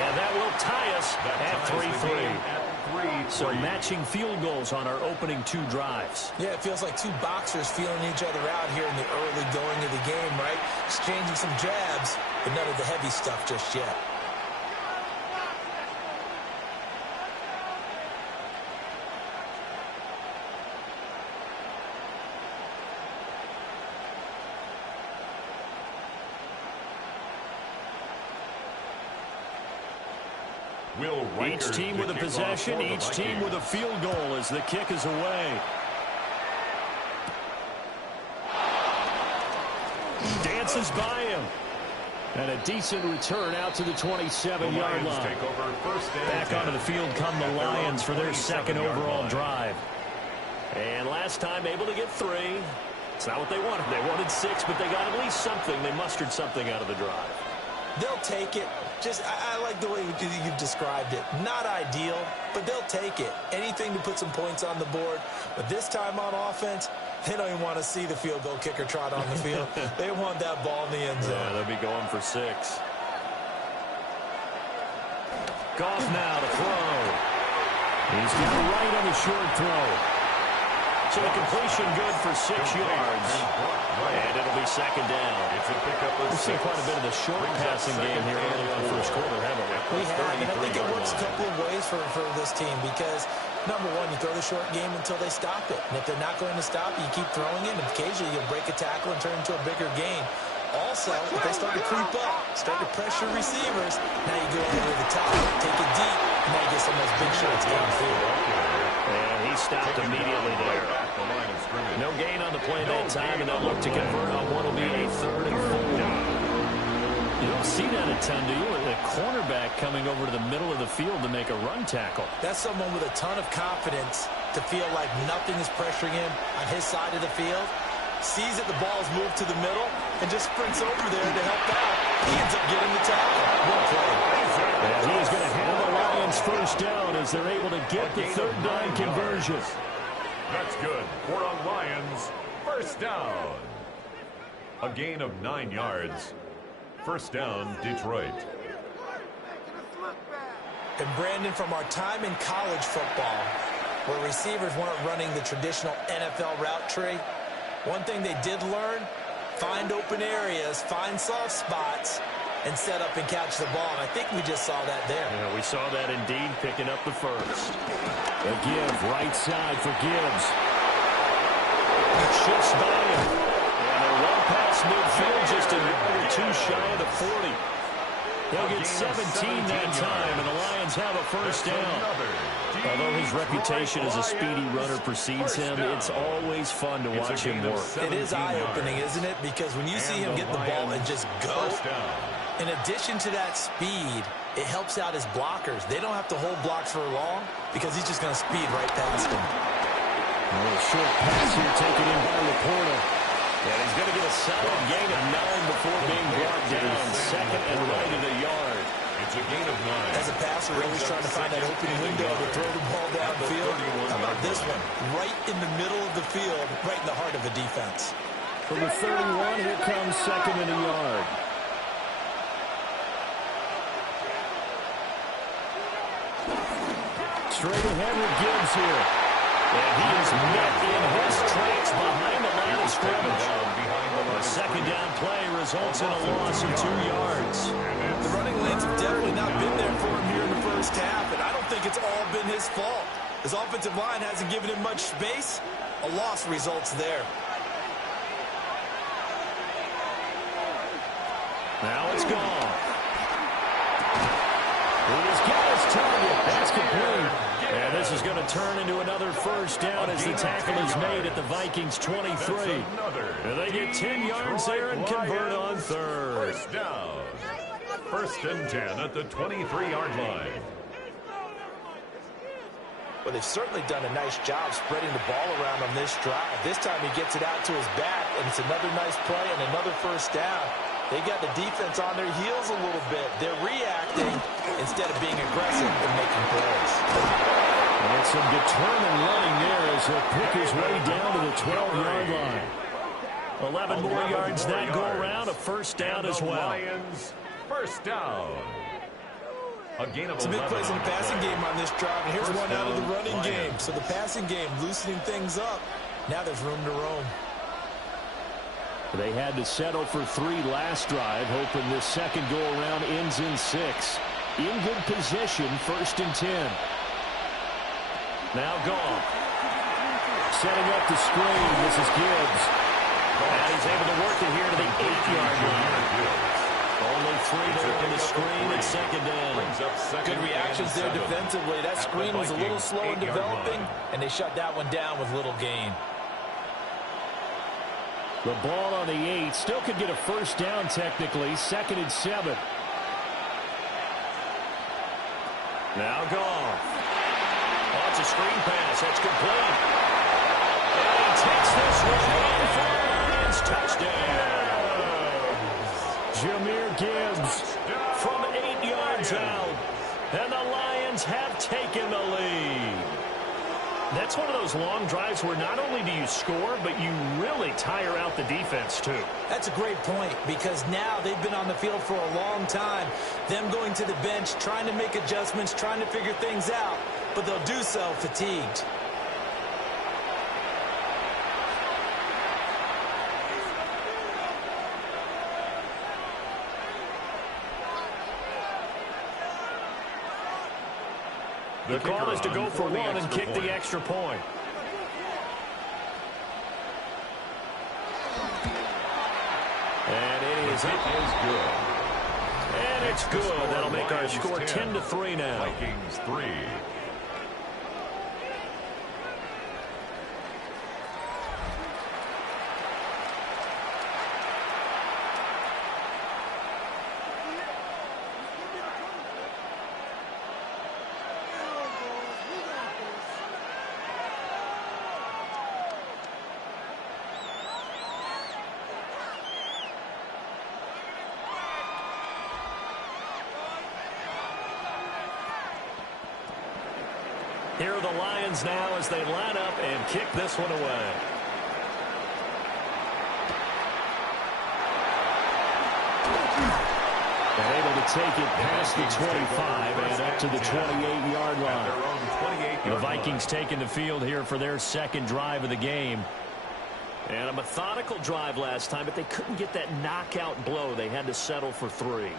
And that will tie us at 3-3. So matching field goals on our opening 2 drives. Yeah, it feels like 2 boxers feeling each other out here in the early going of the game, right? Exchanging some jabs, but none of the heavy stuff just yet. Each team with a possession, each team with a field goal as the kick is away. Dances by him. And a decent return out to the 27-yard line. Back onto the field come the Lions for their 2nd overall drive. And last time able to get 3. It's not what they wanted. They wanted 6, but they got at least something. They mustered something out of the drive. They'll take it. I like the way you've described it. Not ideal, but they'll take it. Anything to put some points on the board. But this time on offense, they don't even want to see the field goal kicker trot on the field. They want that ball in the end zone. Yeah, they'll be going for 6. Goff now to throw. He's got it right on the short throw. So the completion good for 6 yards. And it'll be 2nd down. We've seen quite a bit of the short passing game here early on first quarter, haven't we? We have, and I think it works a couple of ways for this team because, number one, you throw the short game until they stop it. And if they're not going to stop it, you keep throwing it, and occasionally you'll break a tackle and turn into a bigger gain. Also, if they start to creep up, start to pressure receivers, now you go over the top, take it deep, and now you get some of those big shots downfield. And he stopped immediately there. No gain on the play that time, and they'll look to convert on what will be a 3rd and 4. You don't see that a ton, do you? A cornerback coming over to the middle of the field to make a run tackle. That's someone with a ton of confidence to feel like nothing is pressuring him on his side of the field. Sees that the ball is moved to the middle and just sprints over there to help out. He ends up getting the tackle. Well played. And he is going to have the Lions 1st down as they're able to get the 3rd down conversion. That's good. For the Lions, 1st down. A gain of 9 yards. 1st down, Detroit. And Brandon, from our time in college football, where receivers weren't running the traditional NFL route tree, one thing they did learn, find open areas, find soft spots, and set up and catch the ball. And I think we just saw that there. Yeah, we saw that indeed, picking up the 1st. A give, right side for Gibbs. He shifts by him. And they're well past midfield, just a yard or 2 shy of the 40. They'll get 17 that time, and the Lions have a 1st down. Although his reputation as a speedy runner precedes him, it's always fun to watch him work. It is eye-opening, isn't it? Because when you see him get the ball and just go, in addition to that speed, it helps out his blockers. They don't have to hold blocks for long because he's just going to speed right past them. A little short pass here taken in by Laporta. And he's going to get a solid gain of 9 before being brought down. 2nd and right at a yard. It's a gain of 9. As a passer, always trying to find that open window to throw the ball downfield. How about this one? Right in the middle of the field, right in the heart of the defense. From the 31, here comes 2nd and a yard. Straight ahead with Gibbs here. And he is met in his tracks behind the line of scrimmage. A 2nd down play results in a loss of 2 yards. The running lanes have definitely not been there for him here in the 1st half, and I don't think it's all been his fault. His offensive line hasn't given him much space. A loss results there. Now it's gone. He's got his target. That's complete. And this is going to turn into another 1st down as the tackle is made at the Vikings 23. And they get 10 yards there and convert on 3rd. 1st down. 1st and 10 at the 23-yard line. Well, they've certainly done a nice job spreading the ball around on this drive. This time he gets it out to his back, and it's another nice play and another first down. They got the defense on their heels a little bit. They're reacting instead of being aggressive and making plays. And some determined running there as he'll pick his way down to the 12-yard line. 11 more yards that go around, a first down as well. Lions, first down. A gain of Some big plays in the passing game on this drive, and here's one out of the running game. So the passing game loosening things up. Now there's room to roam. They had to settle for 3 last drive, hoping this second go-around ends in 6. In good position, 1st and 10. Now gone. Setting up the screen, this is Gibbs. And he's able to work it here to the 8-yard line. Only 3 there on the screen and second down. Good reactions there defensively. That screen was a little slow in developing, and they shut that one down with little gain. The ball on the 8. Still could get a first down technically. 2nd and 7. Now gone. Oh, it's a screen pass. That's complete. And he takes this one for the Lions. Touchdown. Jahmyr Gibbs from 8 yards out. And the Lions have taken the lead. That's one of those long drives where not only do you score, but you really tire out the defense, too. That's a great point, because now they've been on the field for a long time. Them going to the bench, trying to make adjustments, trying to figure things out, but they'll do so fatigued. The call is to go for 1 and kick the extra point. And it is good. And it's good. That'll make our score 10-3 now. Vikings 3. Here are the Lions now as they line up and kick this one away. And able to take it past the 25 and up to the 28-yard line. The Vikings taking the field here for their second drive of the game. And a methodical drive last time, but they couldn't get that knockout blow. They had to settle for 3.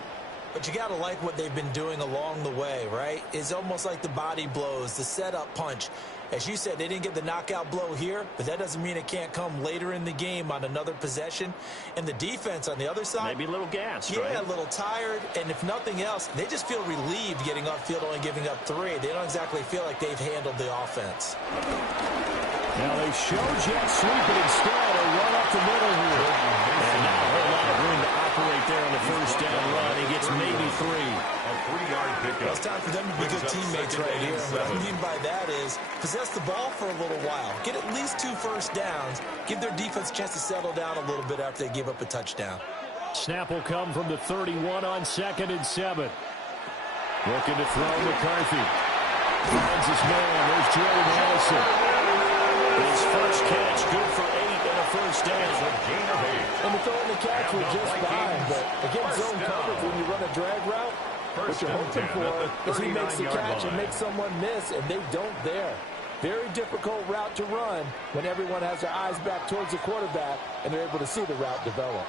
But you got to like what they've been doing along the way, right? It's almost like the body blows, the setup punch. As you said, they didn't get the knockout blow here, but that doesn't mean it can't come later in the game on another possession. And the defense on the other side, maybe a little gassed, yeah, right? a little tired. And if nothing else, they just feel relieved getting upfield, only giving up 3. They don't exactly feel like they've handled the offense. Now they show jet sweep it instead, or run up the middle here. And not a whole lot of room to operate there on the first down run. He gets maybe 3. A 3-yard pickup. Well, it's time for them to be good teammates right here. And what I mean by that is possess the ball for a little while. Get at least 2 first downs. Give their defense a chance to settle down a little bit after they give up a touchdown. Snap will come from the 31 on 2nd and 7. Looking to throw McCarthy. Finds his man. There's Jerry Madison. His first catch, good for 8 and a first down. And the throw and the catch were just fine, but against zone coverage, when you run a drag route, what you're hoping for is he makes the catch and makes someone miss, and they don't there. Very difficult route to run when everyone has their eyes back towards the quarterback and they're able to see the route develop.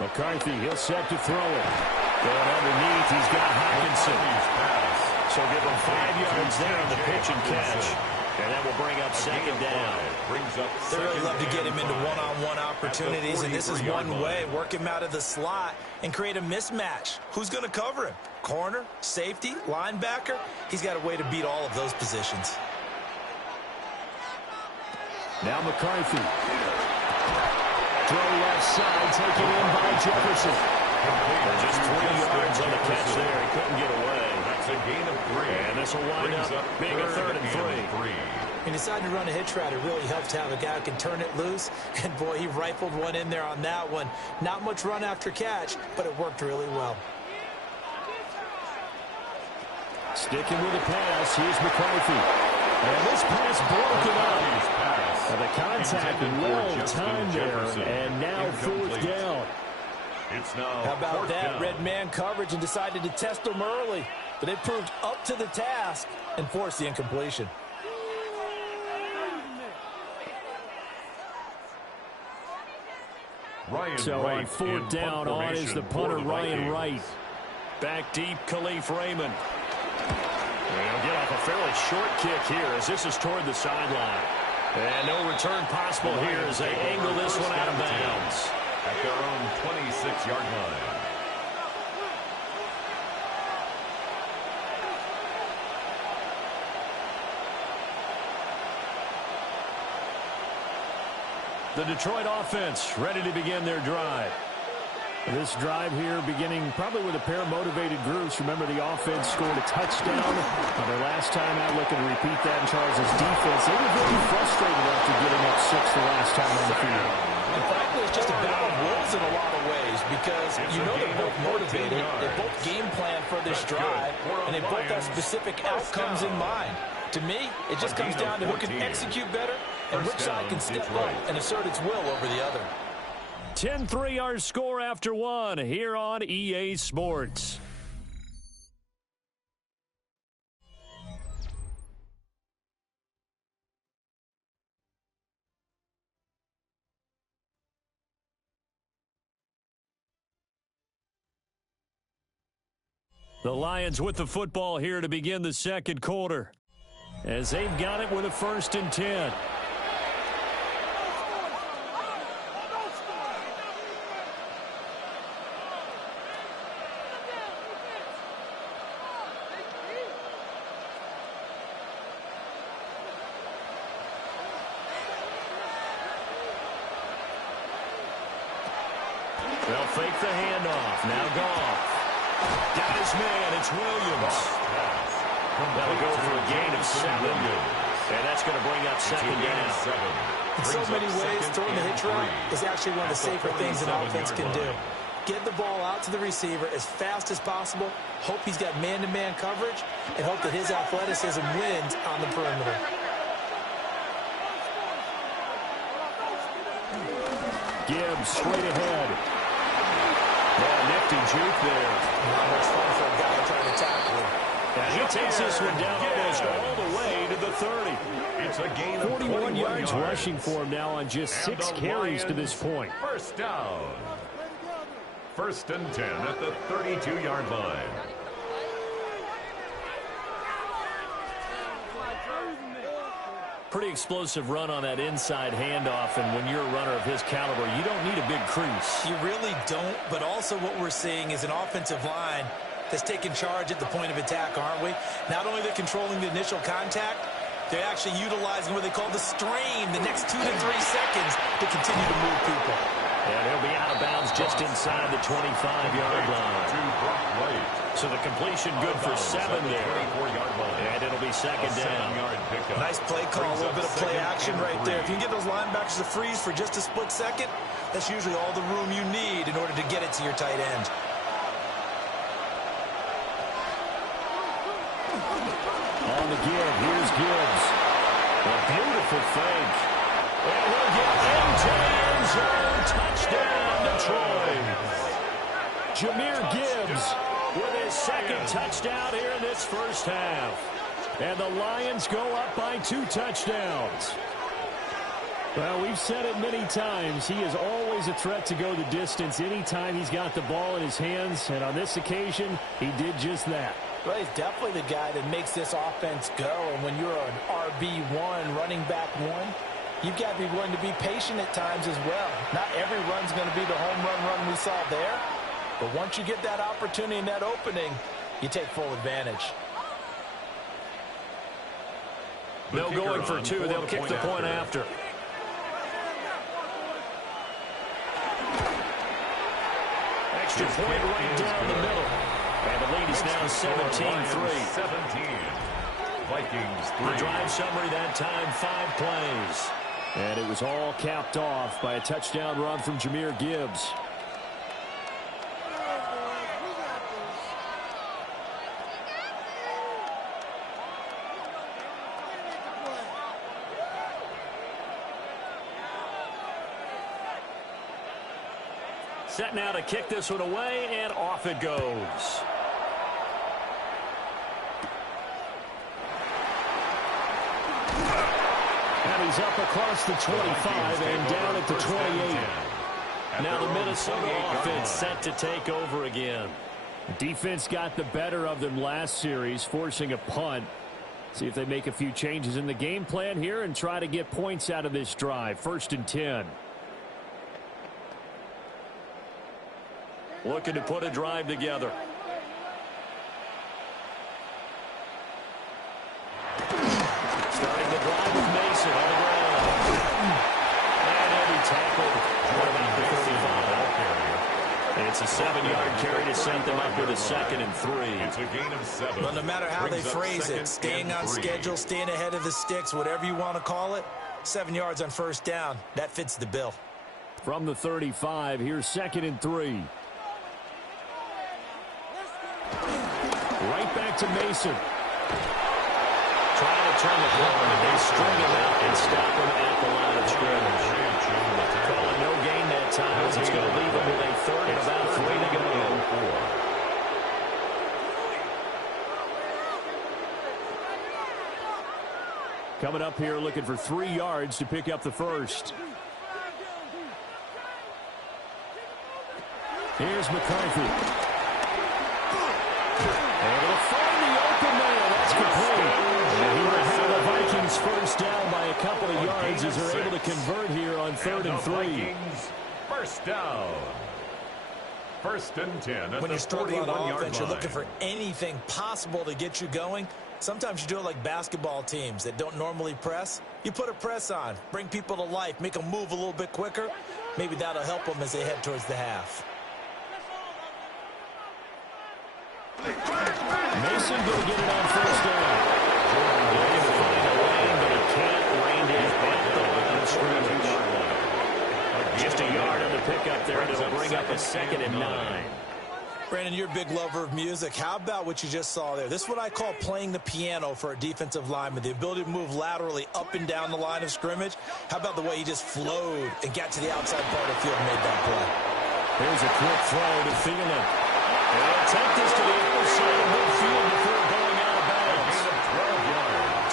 McCarthy, he'll set to throw it. Going underneath, he's got Hawkinson. So give him 5 yards there on the pitch and catch. And that will bring up second down. They really love to get him into one-on-one opportunities, and this is one way. Work him out of the slot and create a mismatch. Who's going to cover him? Corner, safety, linebacker? He's got a way to beat all of those positions. Now McCarthy. Throw left side, taken in by Jefferson. Just 3 yards on the catch there. He couldn't get away. That's a gain of 3. And this will wind up being a 3rd and 5. When you decide to run a hitch route, it really helps to have a guy who can turn it loose. And, boy, he rifled one in there on that one. Not much run after catch, but it worked really well. Sticking with the pass, here's McCarthy. And this pass broken up. And the contact well timed there, and now fourth down. It's now How about that? down. Red man coverage and decided to test them early. But they proved up to the task and forced the incompletion. Ryan So Wright on fourth in down, on is the formation punter, for the Ryan Vikings. Wright. Back deep, Khalif Raymond. They'll get off a fairly short kick here as this is toward the sideline. And no return possible here as they angle this one out of bounds. At their own 26-yard line. The Detroit offense ready to begin their drive. This drive here beginning probably with a pair of motivated groups. Remember, the offense scored a touchdown on their last time out. Looking to repeat that in Charles' defense. They were very frustrated after getting up 6 the last time on the field. And frankly, it's just a battle of wills in a lot of ways because you know they're both motivated. They both game plan for this drive, and they both have specific outcomes in mind. To me, it just comes down to who can execute better and which side can step up and assert its will over the other. 10-3 our score after one here on EA Sports. The Lions with the football here to begin the second quarter, as they've got it with a 1st and 10. They'll fake the handoff. Now Goff. Got his man. It's Williams. That'll go for a gain of 7. And that's going to bring up 2nd down. In so many ways, throwing the hitch route is actually one of the safer things an offense can do. Get the ball out to the receiver as fast as possible, hope he's got man-to-man coverage, and hope that his athleticism wins on the perimeter. Gibbs straight ahead. Yeah, nifty juke there. Not much fun for a guy trying to tackle him. And he takes this one down almost all the way to the 30. It's a gain of 41 yards rushing for him now on just 6 carries to this point. First down. 1st and 10 at the 32-yard line. Pretty explosive run on that inside handoff, and when you're a runner of his caliber, you don't need a big crease. You really don't, but also what we're seeing is an offensive line that's taking charge at the point of attack, aren't we? Not only they're controlling the initial contact, they're actually utilizing what they call the strain the next 2 to 3 seconds to continue to move people. And he'll be out of bounds just inside the 25-yard line. So the completion good for 7 there. And it'll be 2nd down. Nice play call, a little bit of play action right there. If you can get those linebackers to freeze for just a split second, that's usually all the room you need in order to get it to your tight end. On the give, here's Gibbs. A beautiful fake. And we'll get into the end zone. Touchdown, Detroit. Jahmyr Gibbs with his 2nd touchdown here in this first half. And the Lions go up by 2 touchdowns. Well, we've said it many times. He is always a threat to go the distance anytime he's got the ball in his hands. And on this occasion, he did just that. Well, he's definitely the guy that makes this offense go. And when you're an RB1, running back 1, you've got to be willing to be patient at times as well. Not every run's going to be the home run we saw there. But once you get that opportunity and that opening, you take full advantage. They'll going for 2. They'll kick the point after. Extra point right down the middle. And the lead is now 17-3. Vikings 3. The drive summary that time, 5 plays. And it was all capped off by a touchdown run from Jahmyr Gibbs. Set now to kick this one away, and off it goes. And he's up across the 25 and down at the 28. Now the Minnesota offense set to take over again. Defense got the better of them last series, forcing a punt. See if they make a few changes in the game plan here and try to get points out of this drive. 1st and 10. Looking to put a drive together. Starting the drive with Mason on the ground. And heavy tackle. What about the 35? It's a 7-yard carry to set them up with a 2nd and 3. It's a gain of 7. Well, no matter how they phrase it, staying on schedule, staying ahead of the sticks, whatever you want to call it, 7 yards on 1st down, that fits the bill. From the 35, here's 2nd and 3. Right back to Mason. Trying to turn the corner, and they string him out and stop him at the line of scrimmage. Calling no gain that time, as it's going to leave him with a 3rd and about 3 to go. Coming up here looking for 3 yards to pick up the 1st. Here's McCarthy. Able to find the open man. That's complete. And he will have the Vikings 1st down by a couple of yards as they're able to convert here on 3rd and 3. Vikings 1st down. 1st and 10. When you're struggling on offense, you're looking for anything possible to get you going. Sometimes you do it like basketball teams that don't normally press. You put a press on, bring people to life, make them move a little bit quicker. Maybe that'll help them as they head towards the half. Mason going to get it on 1st down. Looking to find a lane, but he can't land it at the line of scrimmage. Just a yard on the pickup there, and it'll bring up a 2nd and 9. Brandon, you're a big lover of music. How about what you just saw there? This is what I call playing the piano for a defensive lineman, the ability to move laterally up and down the line of scrimmage. How about the way he just flowed and got to the outside part of the field and made that play? Here's a quick throw to Thielen. They'll take this to the outside of midfield before going out of bounds.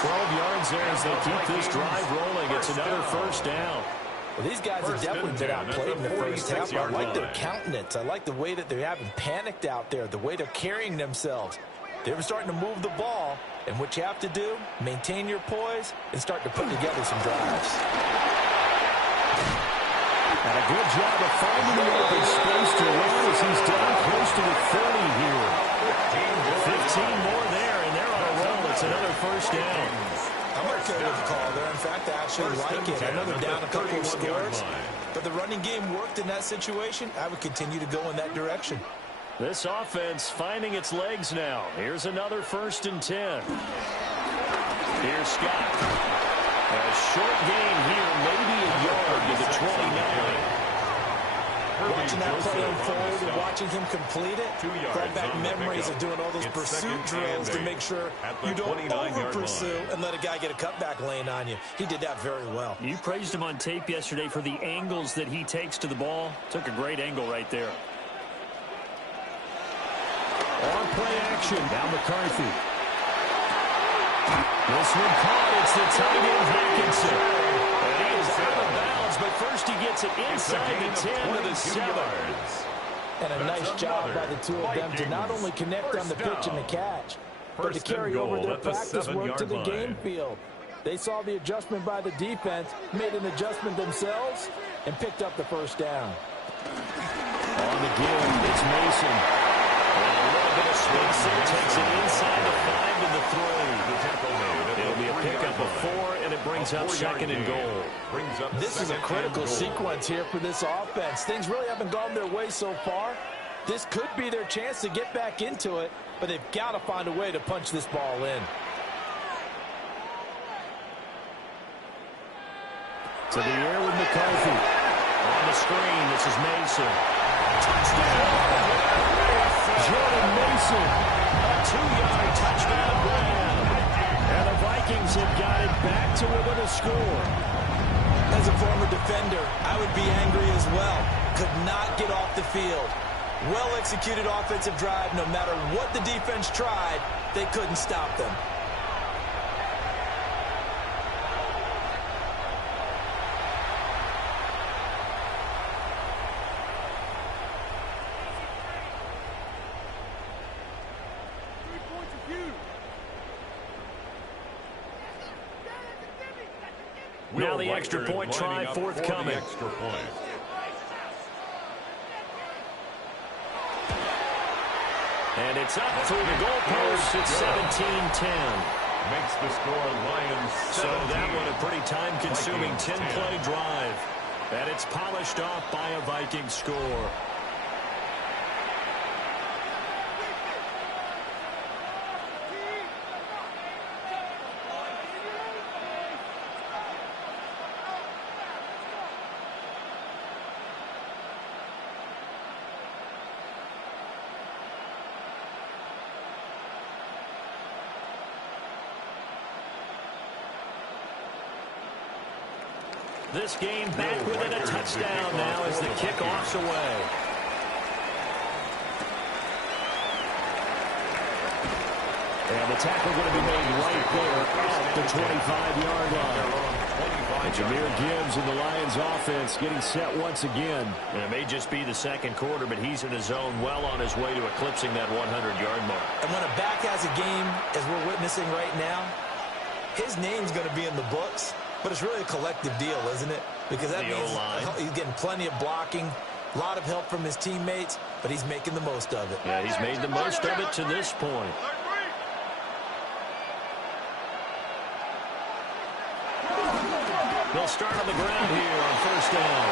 12 yards there as they keep this drive rolling. It's another 1st down. Well, these guys have definitely been outplayed in the 1st half. I like their countenance. I like the way that they haven't panicked out there, the way they're carrying themselves. They're starting to move the ball, and what you have to do, maintain your poise and start to put together some drives. And a good job of finding the open space to run as he's down close to the 30 here. 15 more there, and they're on a roll. It's another 1st down. I'm okay with the call there. In fact, I actually like it. I know they're down a couple of scores, but the running game worked in that situation. I would continue to go in that direction. This offense finding its legs now. Here's another 1st and 10. Here's Scott. A short game here, maybe a yard to the 29. Watching that play unfold and watching him complete it brought back memories of doing all those pursuit drills to make sure you don't over-pursue and let a guy get a cutback lane on you. He did that very well. You praised him on tape yesterday for the angles that he takes to the ball. Took a great angle right there. On play action, now McCarthy. This one caught. It's the tight end Hackinson. And he is out of bounds, but first he gets it inside the 10 to the 7. And a nice job by the two of them to not only connect on the pitch and the catch, but to carry over their practice work to the game field. They saw the adjustment by the defense, made an adjustment themselves, and picked up the 1st down. On the give, it's Mason. And a little bit of space there, takes it inside the 5 to the 3. It'll be a pickup of 4, and it brings up 2nd and goal. This is a critical sequence here for this offense. Things really haven't gone their way so far. This could be their chance to get back into it, but they've got to find a way to punch this ball in. To the air with McCarthy. On the screen, this is Mason. Touchdown! Jordan Mason. A 2-yard touchdown grab. And the Vikings have got it back to within a score. As a former defender, I would be angry as well. Could not get off the field. Well-executed offensive drive. No matter what the defense tried, they couldn't stop them. Now the extra point try forthcoming. And it's up through the goalpost. It's 17-10. Makes the score Lions 17. So that one a pretty time-consuming 10-play drive. And it's polished off by a Viking score. This game back within a touchdown now as the kickoff's away. And the tackle going to be made right there at the 25-yard line. And Jahmyr Gibbs and the Lions offense getting set once again. And it may just be the second quarter, but he's in his zone well on his way to eclipsing that 100-yard mark. And when a back has a game, as we're witnessing right now, his name's going to be in the books. But it's really a collective deal, isn't it? Because that means he's getting plenty of blocking, a lot of help from his teammates, but he's making the most of it. Yeah, he's made the most of it to this point. They'll start on the ground here on first down.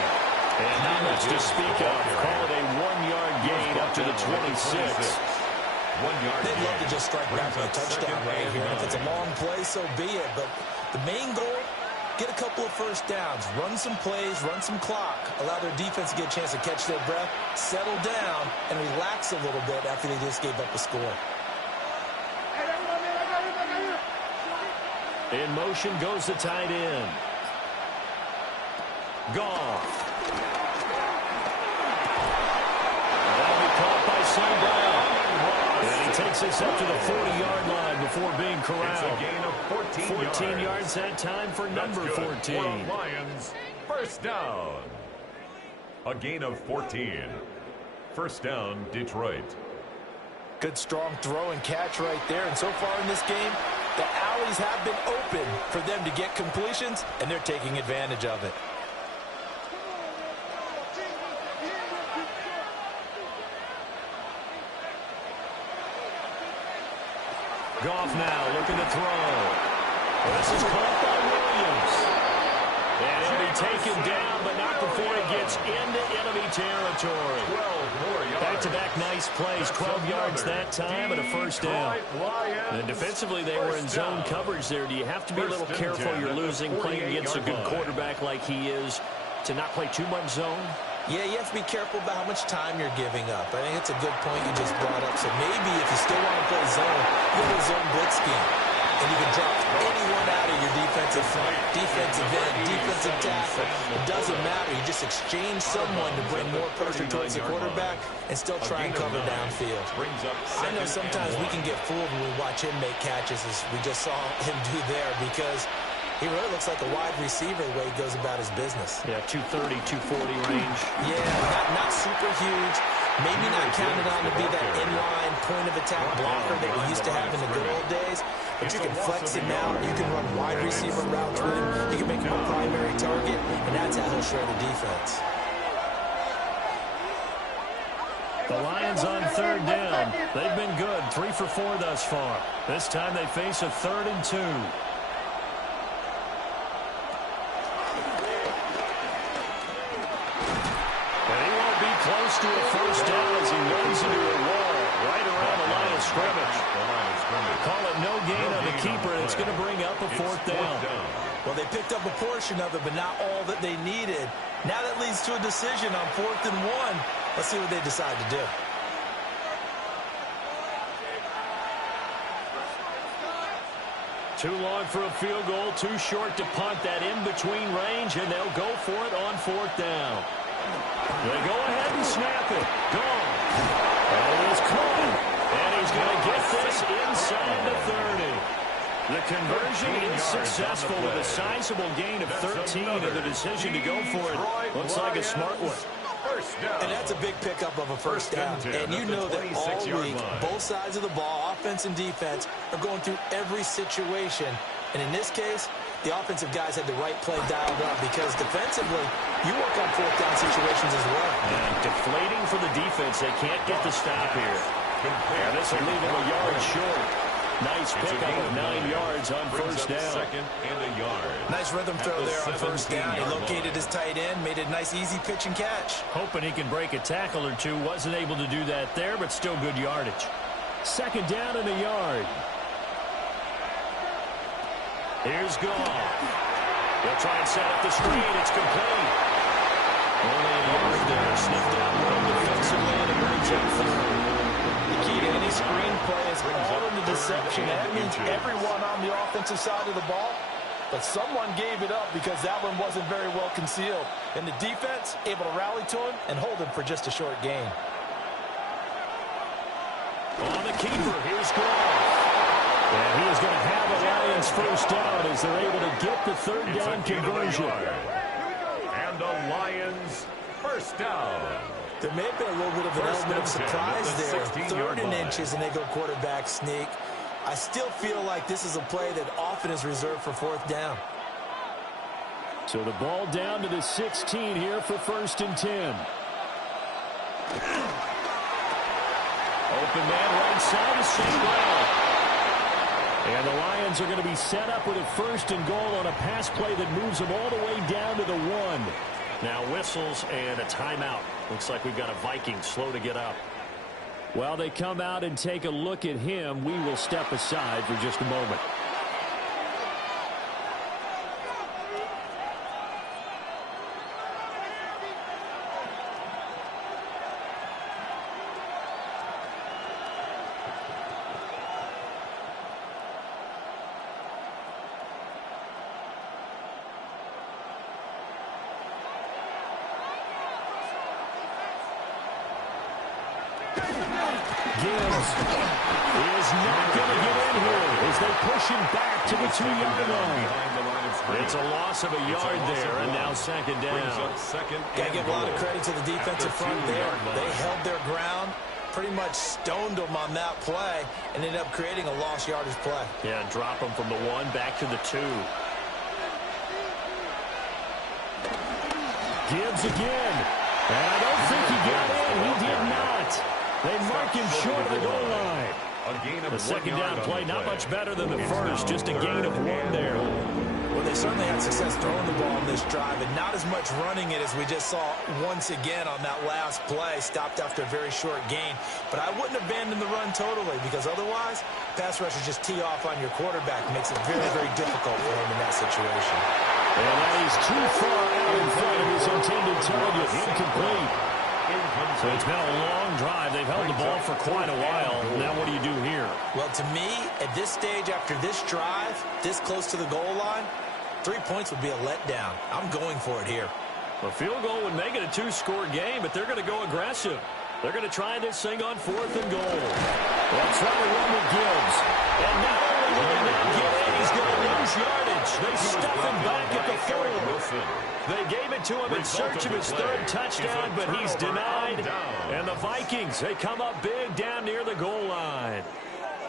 And not much to speak of. Call it a 1-yard gain up to the 26. They'd love to just strike back for a touchdown right here. And if it's a long play, so be it. But the main goal, get a couple of first downs, run some plays, run some clock, allow their defense to get a chance to catch their breath, settle down, and relax a little bit after they just gave up a score. In motion goes the tight end. Goff. That'll be caught by St. Brown. And he takes us up to the 40-yard line before being corralled. It's a gain of 14 yards that time for number 14. Lions, first down. A gain of 14. First down, Detroit. Good strong throw and catch right there. And so far in this game, the alleys have been open for them to get completions, and they're taking advantage of it. Goff now looking to throw. This is caught by Williams. And he'll be taken down, but not before he gets into enemy territory. Back-to-back nice plays, 12 yards that time and a first down. And defensively, they were in zone coverage there. Do you have to be a little careful? You're losing, playing against a good quarterback like he is, to not play too much zone? Yeah, you have to be careful about how much time you're giving up. I think it's a good point you just brought up. So maybe if you still want to play zone, you go to zone blitz scheme. And you can drop anyone out of your defensive front, defensive end, defensive tackle. It doesn't matter. You just exchange someone to bring more pressure towards the quarterback and still try and cover downfield. I know sometimes we can get fooled when we watch him make catches, as we just saw him do there, because he really looks like a wide receiver the way he goes about his business. Yeah, 230, 240 range. Yeah, not super huge. Maybe not counted on to be that inline point-of-attack blocker that we used to have in the good old days. But you can flex him out. You can run wide receiver routes with him. You can make him a primary target, and that's how he'll shred the defense. The Lions on third down. They've been good, 3 for 4 thus far. This time they face a 3rd and 2. Close to a first down as he runs into a wall right around the line of scrimmage. Call it no gain on the keeper. It's going to bring up a 4th down. Well, they picked up a portion of it, but not all that they needed. Now that leads to a decision on 4th and 1. Let's see what they decide to do. Too long for a field goal, too short to punt that in-between range, and they'll go for it on 4th down. They go ahead and snap it. Gone. And it is caught. And he's going to get this inside the 30. The conversion is successful with a sizable gain of 13, and the decision to go for it looks like a smart one. And that's a big pickup of a first down. And you know that all week, both sides of the ball, offense and defense, are going through every situation. And in this case, the offensive guys had the right play dialed up because defensively, you work on 4th down situations as well. And deflating for the defense. They can't get the stop here. And this will leave them a yard short. Nice pickup of 9 yards on 1st down. Second and a yard. Nice rhythm throw there on 1st down. He located his tight end, made a nice easy pitch and catch. Hoping he can break a tackle or two. Wasn't able to do that there, but still good yardage. 2nd down and a yard. Here's Goff. They'll try and set up the screen. It's complete. Only a yard there. Sniffed out one defensively, and it brings up 3rd. The key to any screen play is all in the deception. That means everyone on the offensive side of the ball, but someone gave it up because that one wasn't very well concealed. And the defense able to rally to him and hold him for just a short gain. On the keeper, here's Goff. And he is going to have a Lions 1st down as they're able to get the 3rd down conversion. And the Lions 1st down. There may have been a little bit of an element of surprise there. 3rd and inches, and they go quarterback sneak. I still feel like this is a play that often is reserved for 4th down. So the ball down to the 16 here for 1st and 10. Open man right side is St. Brown. And the Lions are going to be set up with a 1st and goal on a pass play that moves them all the way down to the 1. Now whistles and a timeout. Looks like we've got a Viking slow to get up. While they come out and take a look at him, we will step aside for just a moment. Gibbs is not going to get in here as they push him back to the 2-yard line. It's a loss of a yard there, and now 2nd down. Got to give a lot of credit to the defensive front there. They held their ground, pretty much stoned them on that play, and ended up creating a lost yardage play. Yeah, drop them from the 1 back to the 2. Gibbs again. And I don't think he got in. He did not. They mark him short of the goal line. The 2nd down play, not much better than the first, just a gain of 1 there. Well, they certainly had success throwing the ball on this drive, and not as much running it as we just saw once again on that last play. Stopped after a very short gain. But I wouldn't abandon the run totally, because otherwise, pass rushers just tee off on your quarterback. Makes it very, very difficult for him in that situation. And that is too far out in front of his intended target. Incomplete. So it's been a long drive. They've held the ball for quite a while. Now what do you do here? Well, to me, at this stage, after this drive, this close to the goal line, 3 points would be a letdown. I'm going for it here. A field goal would make it a 2-score game, but they're going to go aggressive. They're going to try this thing on 4th and goal. They'll try to run with Gibbs. And not only will he not get in, he's going to lose yardage. They stuff him back at the 4. They gave it to him in search of his 3rd touchdown, but he's denied. And the Vikings, they come up big down near the goal line.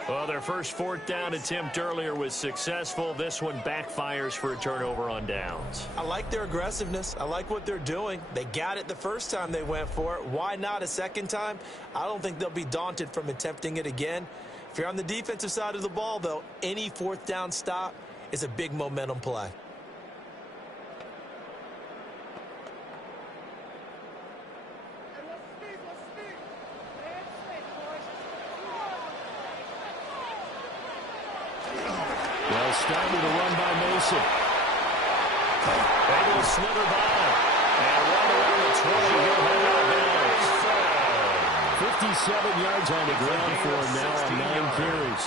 Well, their first 4th down attempt earlier was successful. This one backfires for a turnover on downs. I like their aggressiveness. I like what they're doing. They got it the first time they went for it. Why not a second time? I don't think they'll be daunted from attempting it again. If you're on the defensive side of the ball, though, any 4th down stop is a big momentum play. Starting to run by Mason. Able to slither by. And right around the 20, he'll head out of bounds. 57 yards on the ground for him now on 9 carries.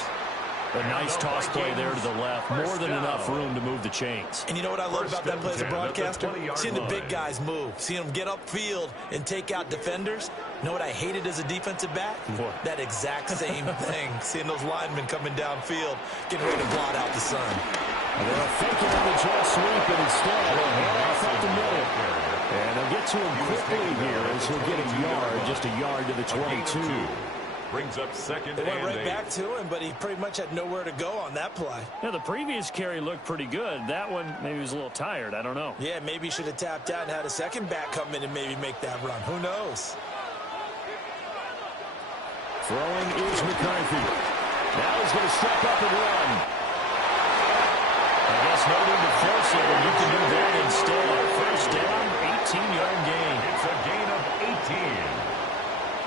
A nice toss play there to the left. More than enough room to move the chains. And you know what I love about that play as a broadcaster? Seeing the big guys move. Seeing them get upfield and take out defenders. You know what I hated as a defensive back? What? That exact same thing. Seeing those linemen coming downfield, getting ready to blot out the sun. And they'll fake it on the jet sweep, and instead they'll hand off up the middle. And they'll get to him quickly here as he'll get a yard, just a yard to the 22. Brings up second They went and right 8. back to him, but he pretty much had nowhere to go on that play. Yeah, the previous carry looked pretty good. That one, maybe he was a little tired. I don't know. Yeah, maybe he should have tapped out and had a second back come in and maybe make that run. Who knows? Throwing is McCarthy. Now he's going to step up and run. I guess no need to force it, and you can do that instead. First down, 18-yard gain. It's a gain of 18.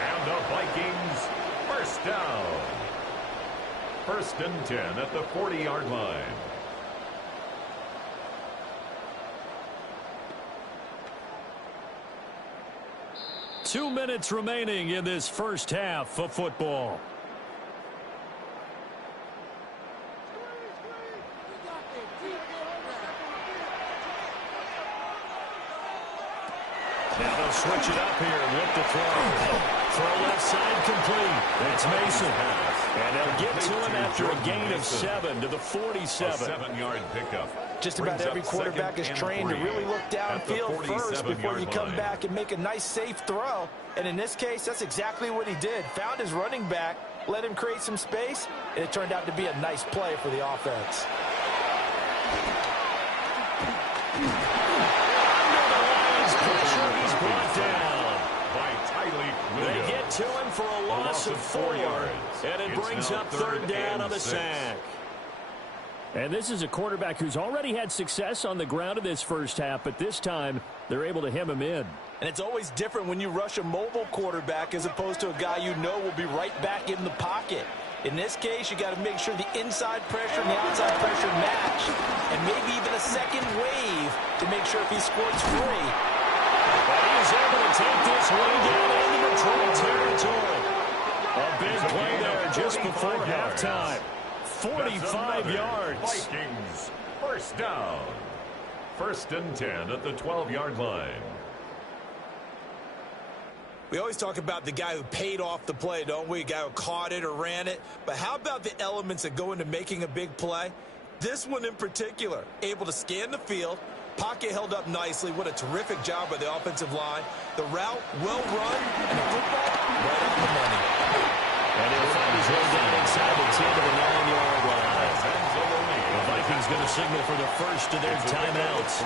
And the Vikings first down. First and 10 at the 40-yard line. Two minutes remaining in this first half of football. Now they'll switch it up here and look to throw. Throw left side complete. That's Mason. And they'll get to him after a gain of 7 to the 47. A 7-yard pickup. Just about every quarterback is trained to really look downfield first before you come back and make a nice, safe throw. And in this case, that's exactly what he did. Found his running back, let him create some space, and it turned out to be a nice play for the offense. He's brought down by Tyleek Williams. They get to him for a loss of 4 yards. And it brings up third down on the sack. And this is a quarterback who's already had success on the ground in this first half, but this time they're able to hem him in. And it's always different when you rush a mobile quarterback as opposed to a guy you know will be right back in the pocket. In this case, you got to make sure the inside pressure and the outside pressure match, and maybe even a second wave to make sure if he squirts free. But he's able to take this way down into Detroit territory. A big play there just before halftime. 45 yards. Vikings first down. First and 10 at the 12-yard line. We always talk about the guy who paid off the play, don't we? A guy who caught it or ran it. But how about the elements that go into making a big play? This one in particular, able to scan the field, pocket held up nicely. What a terrific job by the offensive line. The route, well run, and the football, right on the money. And he'll find his way down inside the 10 to the 9-yard line. The Vikings going to signal for the first of their timeouts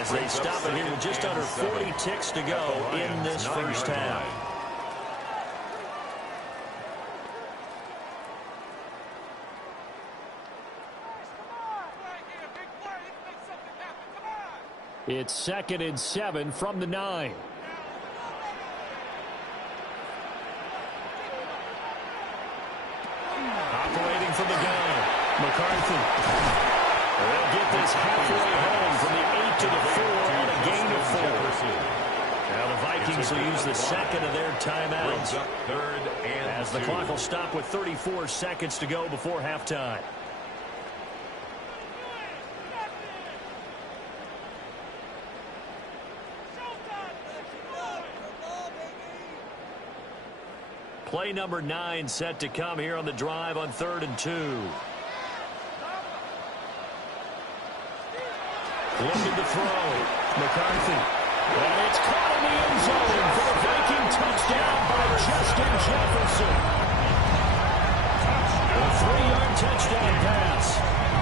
as they stop it here with just under 40 ticks to go in this first half. It's 2nd and 7 from the 9. Operating from the gun, McCarthy. They'll get this halfway home from the 8 to the 4 on a gain of 4. Now the Vikings will use the second of their timeouts as the clock will stop with 34 seconds to go before halftime. Play number 9 set to come here on the drive on 3rd and 2. Looking to throw. McCarthy. And it's caught in the end zone for the Viking touchdown by Justin Jefferson. A 3-yard touchdown pass.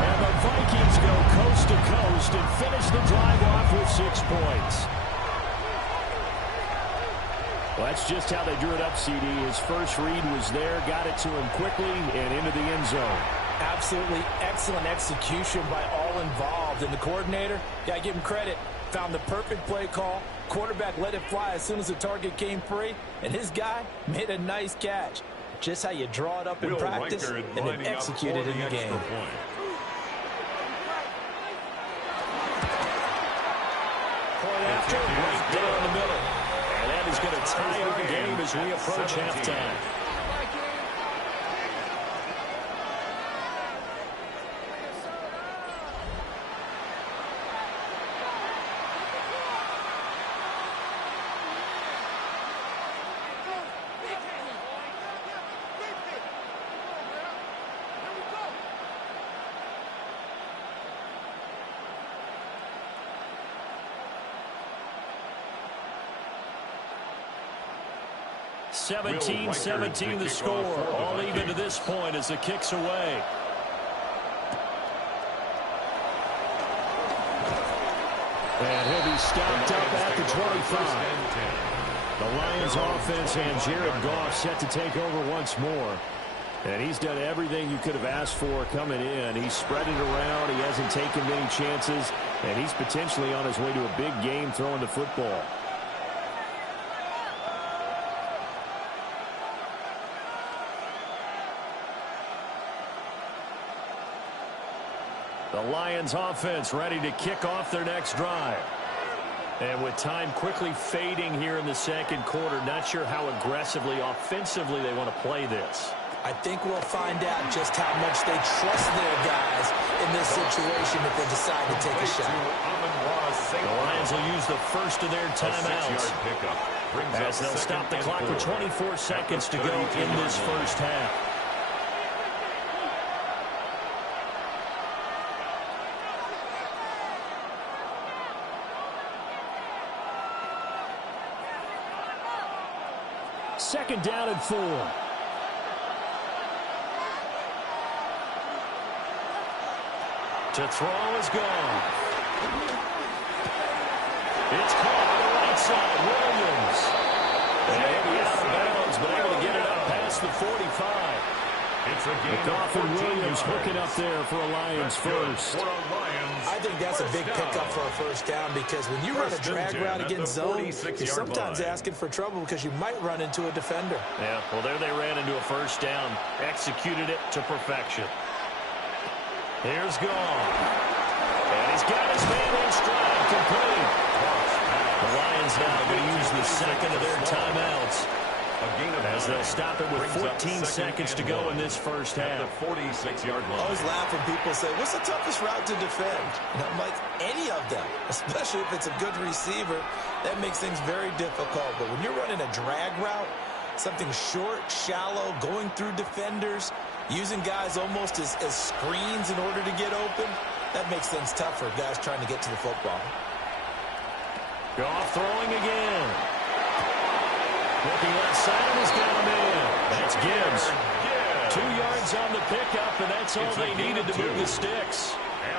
And the Vikings go coast to coast and finish the drive off with 6 points. Well, that's just how they drew it up, CD. His first read was there, got it to him quickly, and into the end zone. Absolutely excellent execution by all involved. And the coordinator, got to give him credit, found the perfect play call. Quarterback let it fly as soon as the target came free, and his guy made a nice catch. Just how you draw it up in practice and then execute it in the game. after, right down the middle. And that is going to tie our game as we approach halftime. We'll 17-17 the score. All even to this point as the kick's away. And he'll be stopped up at the 25. The Lions offense and Jared Goff set to take over once more. And he's done everything you could have asked for coming in. He's spread it around. He hasn't taken many chances. And he's potentially on his way to a big game throwing the football. The Lions offense ready to kick off their next drive. And with time quickly fading here in the second quarter, not sure how aggressively, offensively they want to play this. I think we'll find out just how much they trust their guys in this situation if they decide to take a shot. The Lions will use the first of their timeouts as they'll stop the clock with 24 seconds to go in this first half. Second down and 4. To throw is gone. It's caught on the right side. Williams. And he'll be out of bounds, but able to get it up past the 45. Goff and Williams hooking up there for a Lions first. I think that's a big pickup for a first down because when you run a drag route against zone, you're sometimes asking for trouble because you might run into a defender. Yeah, well, there they ran into a first down. Executed it to perfection. Here's Goff. And he's got his man in stride, complete. The Lions now going to use the second of their timeouts as they'll stop it with 14 seconds to go in this first half. The 46-yard line. I always laugh when people say, what's the toughest route to defend? And I'm like, any of them, especially if it's a good receiver. That makes things very difficult. But when you're running a drag route, something short, shallow, going through defenders, using guys almost as screens in order to get open, that makes things tough for guys trying to get to the football. Goff throwing again. Looking left side, and he's got him in. That's Gibbs. 2 yards on the pickup, and that's all they needed to move the sticks.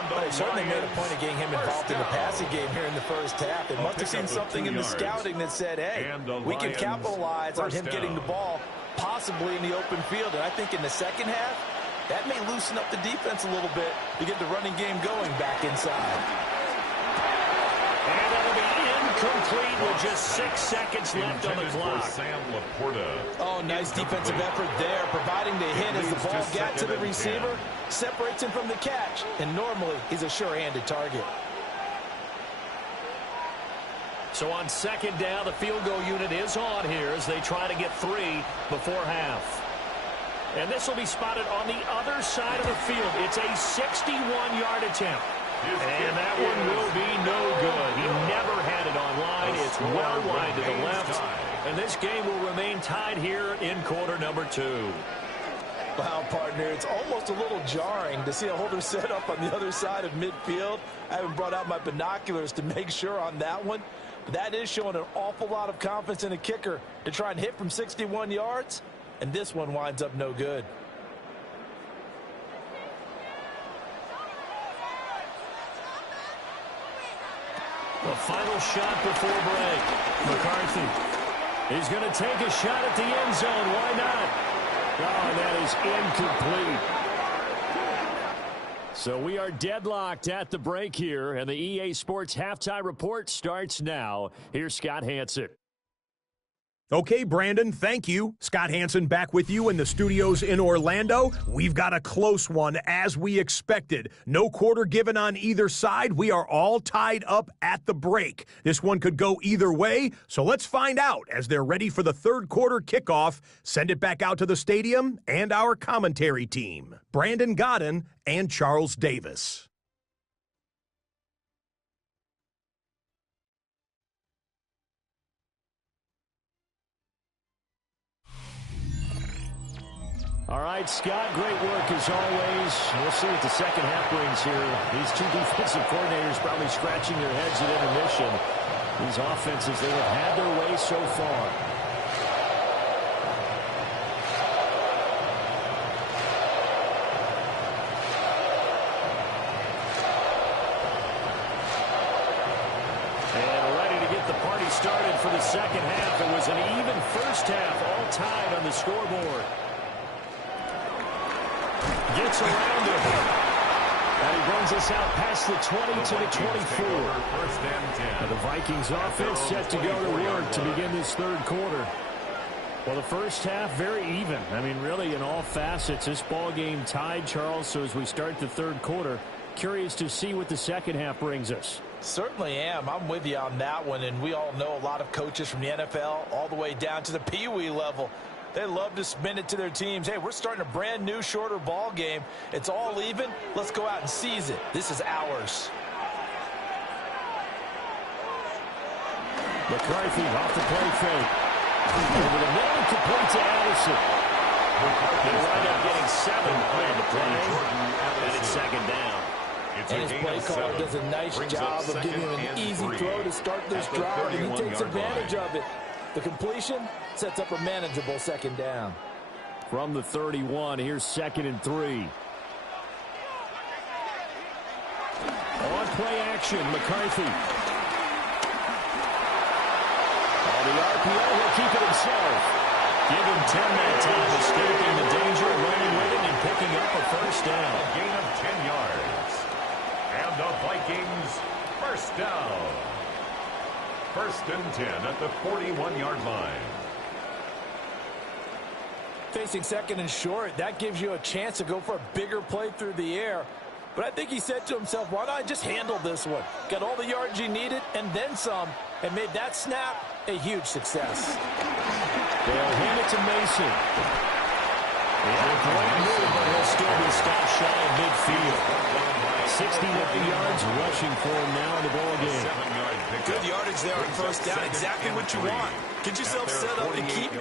But they certainly made a point of getting him involved in the passing game here in the first half. They must have seen something in the scouting that said, hey, we can capitalize on him getting the ball possibly in the open field. And I think in the second half, that may loosen up the defense a little bit to get the running game going back inside. And that'll be incomplete with just 6 seconds left on the clock. Oh, nice defensive effort there, providing the hit as the ball got to the receiver, separates him from the catch, and normally he's a sure-handed target. So on second down, the field goal unit is on here as they try to get 3 before half. And this will be spotted on the other side of the field. It's a 61-yard attempt. And that one will be no good. He never had it on line. It's well wide to the left. And this game will remain tied here in quarter number 2. Wow, partner, it's almost a little jarring to see a holder set up on the other side of midfield. I haven't brought out my binoculars to make sure on that one. But that is showing an awful lot of confidence in a kicker to try and hit from 61 yards. And this one winds up no good. The final shot before break. McCarthy. He's going to take a shot at the end zone. Why not? Oh, and that is incomplete. So we are deadlocked at the break here, and the EA Sports Halftime Report starts now. Here's Scott Hansen. Okay, Brandon, thank you. Scott Hansen back with you in the studios in Orlando. We've got a close one, as we expected. No quarter given on either side. We are all tied up at the break. This one could go either way, so let's find out as they're ready for the third quarter kickoff. Send it back out to the stadium and our commentary team, Brandon Godden and Charles Davis. All right, Scott, great work as always. We'll see what the second half brings here. These two defensive coordinators probably scratching their heads at intermission. These offenses, they have had their way so far. And ready to get the party started for the second half. It was an even first half, all tied on the scoreboard. Gets around him. And he brings us out past the 20 to the 24. And the Vikings offense set to go to work to begin this third quarter. Well, the first half, very even. I mean, really, in all facets, this ball game tied, Charles. So as we start the third quarter, curious to see what the second half brings us. Certainly am. I'm with you on that one. And we all know a lot of coaches from the NFL all the way down to the Pee Wee level. They love to spin it to their teams. Hey, we're starting a brand new, shorter ball game. It's all even. Let's go out and seize it. This is ours. McCarthy off the play fake. Over the middle, complete to Addison. They wind up getting 7 on the play. And it's second down. And his play caller does a nice job of giving him an easy throw to start this drive, and he takes advantage of it. The completion sets up a manageable second down. From the 31, here's 2nd and 3. On play action, McCarthy. On the RPO, he'll keep it himself. Give him 10 that time, escaping the danger, running with it, and picking up a first down. A gain of 10 yards. And the Vikings, first down. 1st and 10 at the 41-yard line. Facing 2nd and short, that gives you a chance to go for a bigger play through the air. But I think he said to himself, why don't I just handle this one? Got all the yards you needed and then some, and made that snap a huge success. They'll hand it to Mason. A great move, but he'll still be stopped shy of midfield. 69 yards rushing for him now in the ball game. Good yardage there on first down. Exactly what you want. Get yourself set up and keep